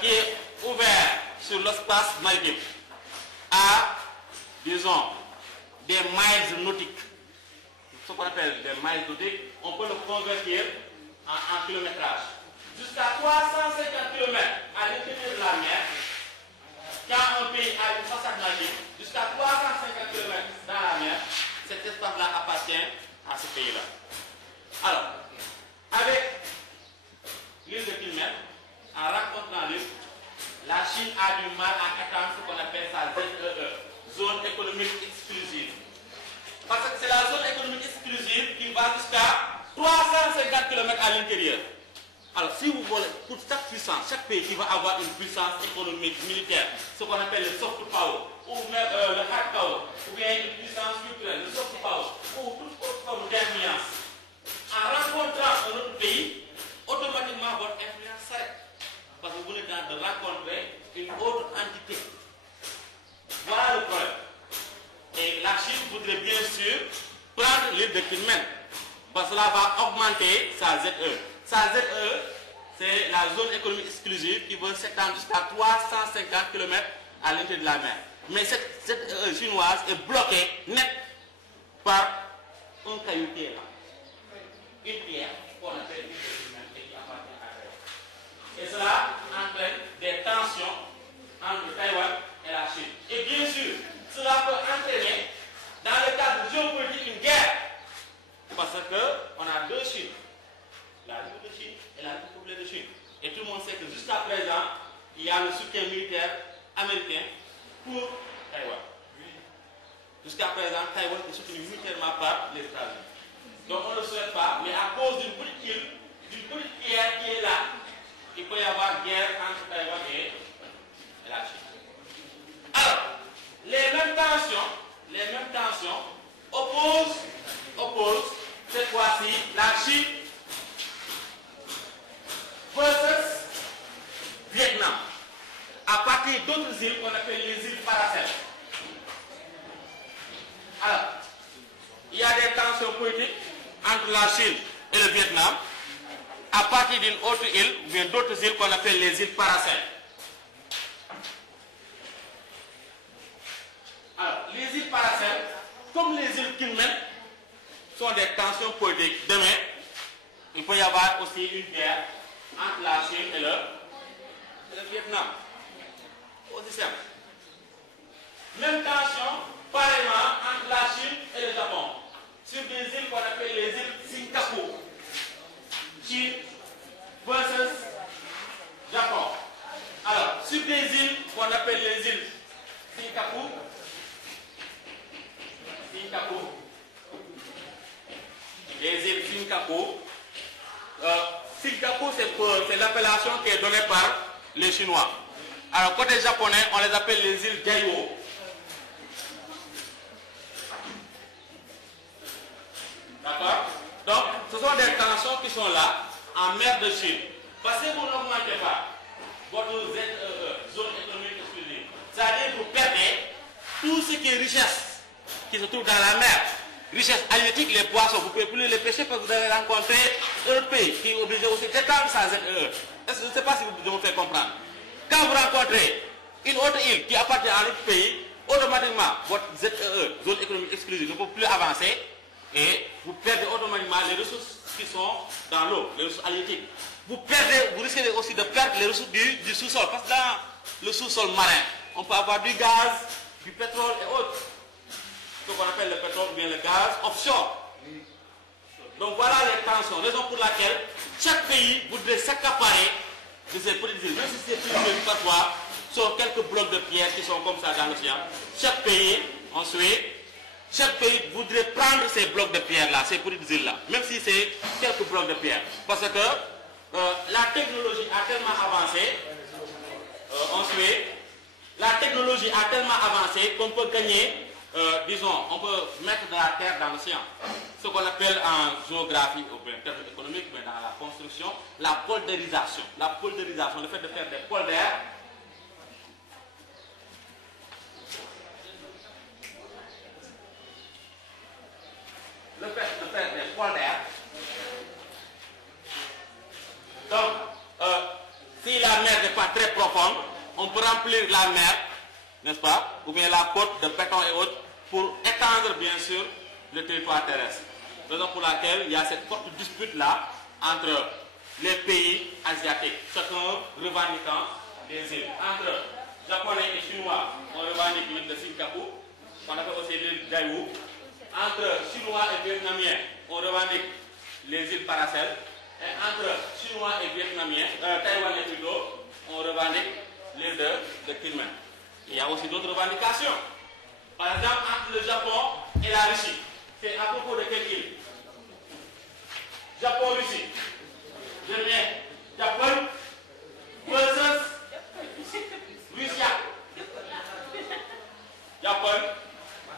qui est ouvert sur l'espace maritime a, disons, des miles nautiques. Ce qu'on appelle des miles nautiques, on peut le convertir en kilométrage. Jusqu'à 350 km à l'intérieur de la mer, quand un pays a une façade maritime, jusqu'à 350 km dans la mer, cet espace-là appartient à ce pays-là. Alors, avec l'île de Kinmen, en rencontrant l'île, la Chine a du mal à étendre ce qu'on appelle sa ZEE, zone économique exclusive. Parce que c'est la zone économique exclusive qui va jusqu'à 350 km à l'intérieur. Alors, si vous voulez, pour chaque puissance, chaque pays qui va avoir une puissance économique, militaire, ce qu'on appelle le soft power, ou même le hard power, ou bien une puissance culturelle, le soft power, ou toute autre forme d'influence, en rencontrant un autre pays, automatiquement votre influence s'arrête. Parce que vous venez de rencontrer une autre entité. Voilà le problème. Et la Chine voudrait bien sûr prendre l'île de Kinmen, parce que cela va augmenter sa ZE. Sa ZE, c'est la zone économique exclusive qui veut s'étendre jusqu'à 350 km à l'intérieur de la mer. Mais cette ZE chinoise est bloquée net par un caillou qui est là. Une pierre qu'on appelle l'île de Kinmen et qui appartient à Taïwan. Et cela entraîne des tensions entre Taïwan et la Chine. Et bien sûr, cela peut entraîner, dans le cadre géopolitique, une guerre. Parce qu'on a deux Chines. La République de Chine et la République populaire de Chine. Et tout le monde sait que jusqu'à présent, il y a le soutien militaire américain pour Taïwan. Jusqu'à présent, Taïwan est soutenu militairement par les États-Unis. Donc on ne le souhaite pas, mais à cause d'une petite île, d'une petite pierre qui est là, il peut y avoir guerre entre Taïwan et la Chine. Alors, les mêmes tensions opposent cette fois-ci la Chine versus Vietnam, à partir d'autres îles qu'on appelle les îles Paracel. Alors, il y a des tensions politiques entre la Chine et le Vietnam, à partir d'une autre île, ou bien d'autres îles qu'on appelle les îles Paracel. Alors, les îles Paracel, comme les îles Kinmen, sont des tensions politiques. Demain, il peut y avoir aussi une guerre entre la Chine et le Vietnam. Aussi simple. Même tension, pareillement, entre la Chine et le Japon. Sur des îles qu'on appelle les îles Singapour. Chine versus Japon. Alors, sur des îles qu'on appelle les îles Singapour, Singapour. Singapour, c'est l'appellation qui est donnée par les Chinois. Alors, côté japonais, on les appelle les îles Gaiwo. D'accord? Donc, ce sont des tensions qui sont là en mer de Chine. Parce que vous n'augmentez pas votre zone économique exclusive. C'est-à-dire que vous perdez tout ce qui est richesse qui se trouve dans la mer. Richesse halieutique, les poissons, vous ne pouvez plus les pêcher parce que vous avez rencontré un autre pays qui est obligé aussi d'étendre sa ZEE. Je ne sais pas si vous me faites comprendre. Quand vous rencontrez une autre île qui appartient à un autre pays, automatiquement, votre ZEE, zone économique exclusive, ne peut plus avancer et vous perdez automatiquement les ressources qui sont dans l'eau, les ressources halieutiques. Vous risquez aussi de perdre les ressources du sous-sol, parce que dans le sous-sol marin, on peut avoir du gaz, du pétrole et autres. Ce qu'on appelle le pétrole ou bien le gaz offshore. Donc voilà les tensions, raison pour laquelle chaque pays voudrait s'accaparer de ces petites îles, même si c'est plus parfois, sur quelques blocs de pierre qui sont comme ça dans l'océan. Chaque pays, ensuite, chaque pays voudrait prendre ces blocs de pierre là, ces petites îles là, même si c'est quelques blocs de pierre. Parce que la technologie a tellement avancé, la technologie a tellement avancé qu'on peut gagner, disons, on peut mettre de la terre dans l'océan. Ce qu'on appelle en géographie, ou bien en termes économiques, mais dans la construction, la poldérisation. La poldérisation, le fait de faire des polders. Le fait de faire des polders. Donc, si la mer n'est pas très profonde, on peut remplir la mer, n'est-ce pas, ou bien la côte de béton et autres, pour étendre bien sûr le territoire terrestre. Raison pour laquelle il y a cette forte dispute-là entre les pays asiatiques, chacun revendiquant des îles. Entre Japonais et Chinois, on revendique l'île de Singapour, qu'on appelle aussi l'île d'Aïwu. Entre Chinois et Vietnamiens, on revendique les îles Paracel. Et entre Chinois et Vietnamiens, Taïwanais plutôt, on revendique l'île de Kinmen. Il y a aussi d'autres revendications. Par exemple, entre le Japon et la Russie, c'est à propos de quelle île? Japon-Russie. Je mets Japon versus Russie. Japon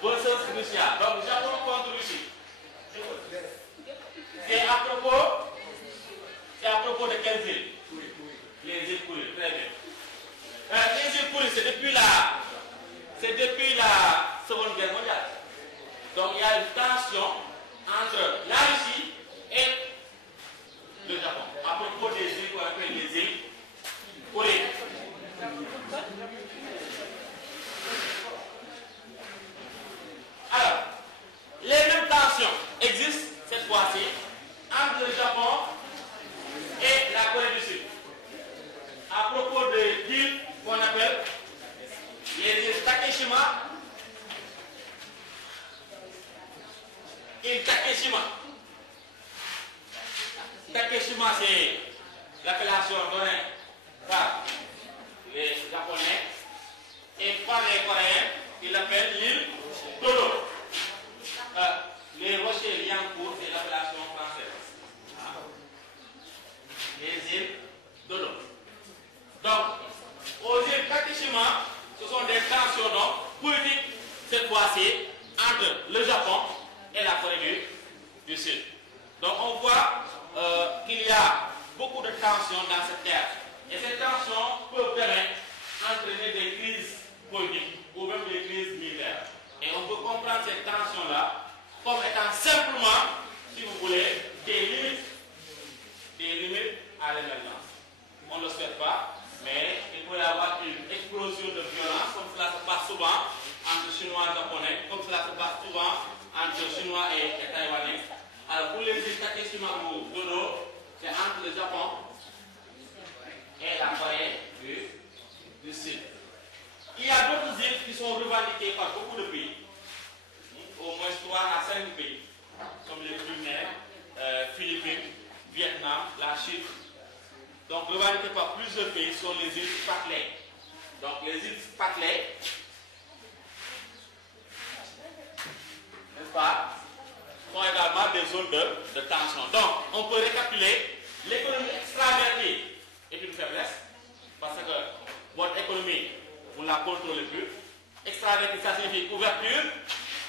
versus Russie. Donc Japon contre Russie. C'est à propos de quelles îles? Les îles Kuriles, très bien. Les îles Kuriles, c'est depuis la Seconde Guerre mondiale. Donc il y a une tension entre la Russie et le Japon à propos des îles qu'on appelle les îles Kuriles. Alors, les mêmes tensions existent cette fois-ci entre le Japon et la Corée du Sud à propos des îles qu'on appelle les îles Takeshima et Takeshima. Takeshima, c'est l'appellation donnée par les Japonais et par les Coréens, ils l'appellent l'île Dodo. Les rochers Liancourt, c'est l'appellation française. Les îles Dodo. Donc, aux îles Takeshima, ce sont des tensions politiques, cette fois-ci, entre le Japon et la Corée du Sud. Donc, on voit qu'il y a beaucoup de tensions dans cette terre. Et ces tensions peuvent permettre d'entraîner des crises politiques ou même des crises militaires. Et on peut comprendre ces tensions-là comme étant simplement, si vous voulez, des limites à l'émergence. On ne le souhaite pas, mais il peut y avoir une explosion de violence, comme cela se passe souvent entre Chinois et Japonais, comme cela se passe souvent entre Chinois et Taïwanais. Alors pour les îles Takeshima ou Dodo, c'est entre le Japon et la Corée du Sud. Il y a d'autres îles qui sont revendiquées par beaucoup de pays, au moins 3 à 5 pays, comme les Brunei, Philippines, Vietnam, la Chine. Donc revendiquées par plusieurs pays sont les îles Spratly. Donc les îles Spratly, n'est-ce pas, sont également des zones zone de tension. Donc, on peut récapituler, l'économie extravertie est une faiblesse, parce que votre économie, vous ne la contrôlez plus. Extravertie, ça signifie ouverture,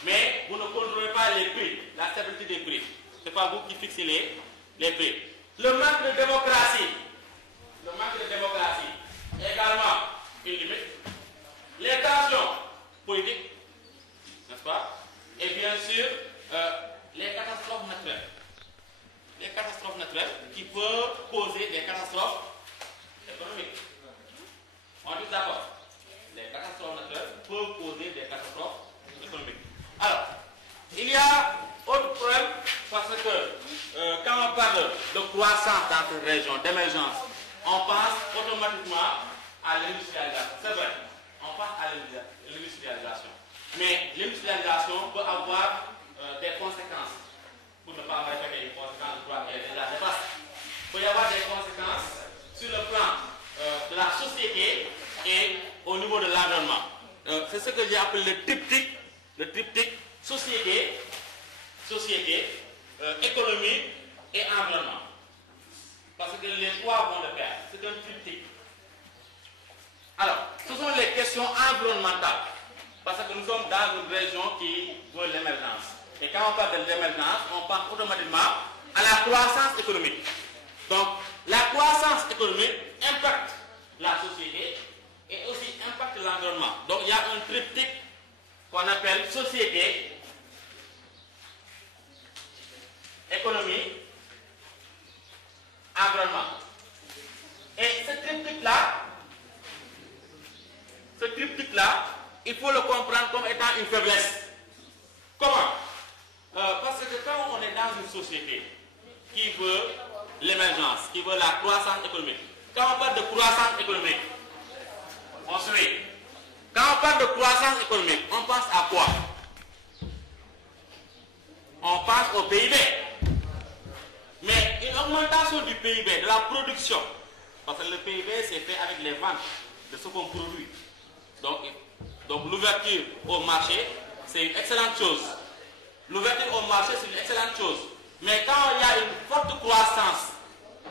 mais vous ne contrôlez pas les prix, la stabilité des prix. Ce n'est pas vous qui fixez les prix. Le manque de démocratie est également une limite. Les tensions politiques, n'est-ce pas? Et bien sûr, les catastrophes naturelles. Les catastrophes naturelles qui peuvent causer des catastrophes économiques. On est d'accord? Les catastrophes naturelles peuvent causer des catastrophes économiques. Alors, il y a autre problème parce que quand on parle de croissance dans cette région, d'émergence, on pense automatiquement à l'industrialisation. C'est vrai, on pense à l'industrialisation. Mais l'industrialisation peut avoir des conséquences. Pour ne pas répéter les conséquences, je crois qu'elle est déjà dépassée. Il peut y avoir des conséquences sur le plan de la société et au niveau de l'environnement. C'est ce que j'ai appelé le triptyque société, économie et environnement. Parce que les trois vont de pair. C'est un triptyque. Alors, ce sont les questions environnementales. Parce que nous sommes dans une région qui veut l'émergence. Et quand on parle de l'émergence, on pense automatiquement à la croissance économique. Donc, la croissance économique impacte la société et aussi impacte l'environnement. Donc, il y a un triptyque qu'on appelle société, économie, environnement. Et ce triptyque-là, il faut le comprendre comme étant une faiblesse. Comment? Parce que quand on est dans une société qui veut l'émergence, qui veut la croissance économique, quand on parle de croissance économique, on suit. Quand on parle de croissance économique, on pense à quoi? On pense au PIB. Mais une augmentation du PIB, de la production, parce que le PIB c'est fait avec les ventes de ce qu'on produit. Donc l'ouverture au marché, c'est une excellente chose. L'ouverture au marché, c'est une excellente chose. Mais quand il y a une forte croissance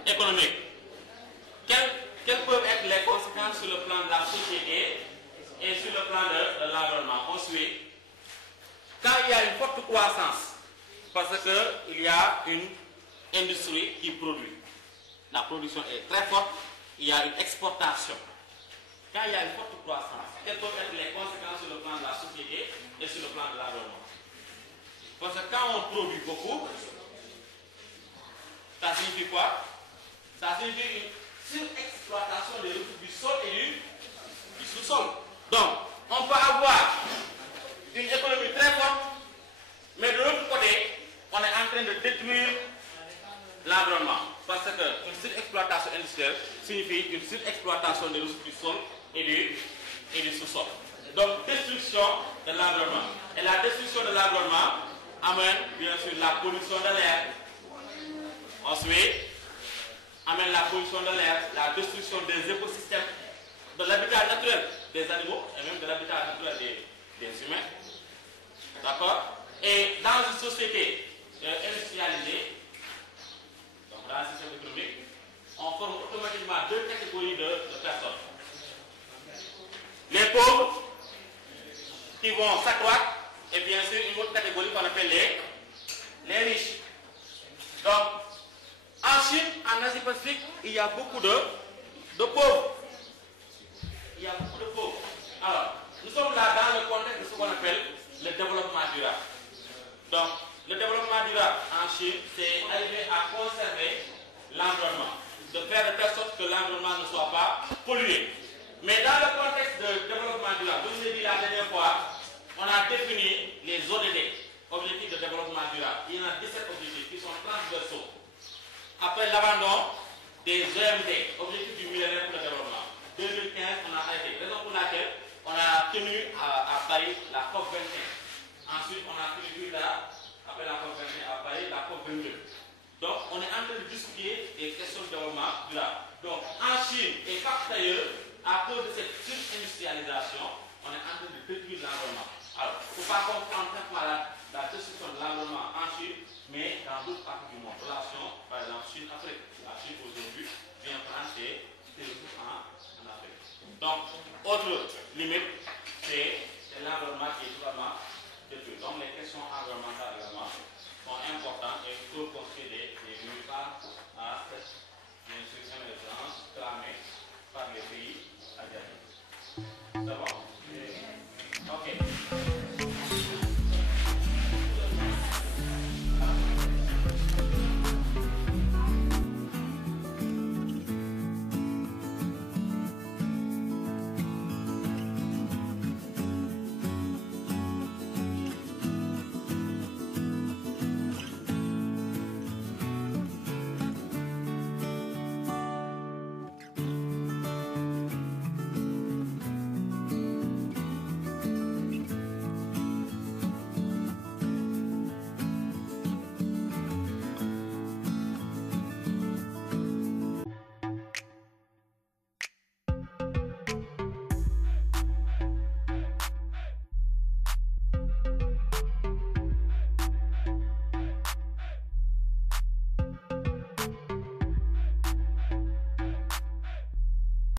économique, quelles peuvent être les conséquences sur le plan de la société et sur le plan de l'environnement? On suit. Quand il y a une forte croissance, parce qu'il y a une industrie qui produit, la production est très forte, il y a une exportation. Quand il y a une forte croissance, quelles peuvent être les conséquences sur le plan de la société et sur le plan de l'environnement? Parce que quand on produit beaucoup, ça signifie quoi? Ça signifie une surexploitation des ressources du sol et du sous-sol. Donc, on peut avoir une économie très forte, mais de l'autre côté, on est en train de détruire l'environnement. Parce qu'une surexploitation industrielle signifie une surexploitation des ressources du sol et du sous-sol. Donc, destruction de l'environnement. Et la destruction de l'environnement amène bien sûr la pollution de l'air. Ensuite, amène la pollution de l'air, la destruction des écosystèmes, de l'habitat naturel des animaux et même de l'habitat naturel des humains. D'accord? Et dans une société industrialisée, donc dans un système économique, on forme automatiquement deux catégories de personnes. Les pauvres qui vont s'accroître et bien sûr une autre catégorie qu'on appelle les riches. Donc, en Chine, en Asie-Pacifique, il y a beaucoup de pauvres. Il y a beaucoup de pauvres. Alors, nous sommes là dans le contexte de ce qu'on appelle le développement durable. Donc, le développement durable en Chine, c'est arriver à conserver l'environnement, de faire de telle sorte que l'environnement ne soit pas pollué. Mais dans le contexte de développement durable, comme je l'ai dit la dernière fois, on a défini les ODD, objectifs de développement durable. Il y en a 17 objectifs qui sont transversaux. Après l'abandon des OMD, objectifs du millénaire pour le développement. 2015, on a arrêté. Raison pour laquelle on a tenu à Paris la COP 21. Ensuite, on a tenu plus tard, après la COP 21 à Paris, la COP 22. Donc, on est en train de discuter des questions de développement durable. Donc, en Chine et partout ailleurs, à cause de cette surindustrialisation, on est en train de détruire l'environnement. Alors, il ne faut pas comprendre simplement la destruction de l'environnement en Chine, mais dans d'autres parties du monde. Relation, par exemple, Chine-Afrique. La Chine aujourd'hui vient prendre ses ressources en Afrique. Donc, autre limite, c'est l'environnement qui est totalement détruit. Donc, les questions environnementales également sont importantes et il faut construire des murs à cette émergence clamée par les pays asiatiques. C'est bon?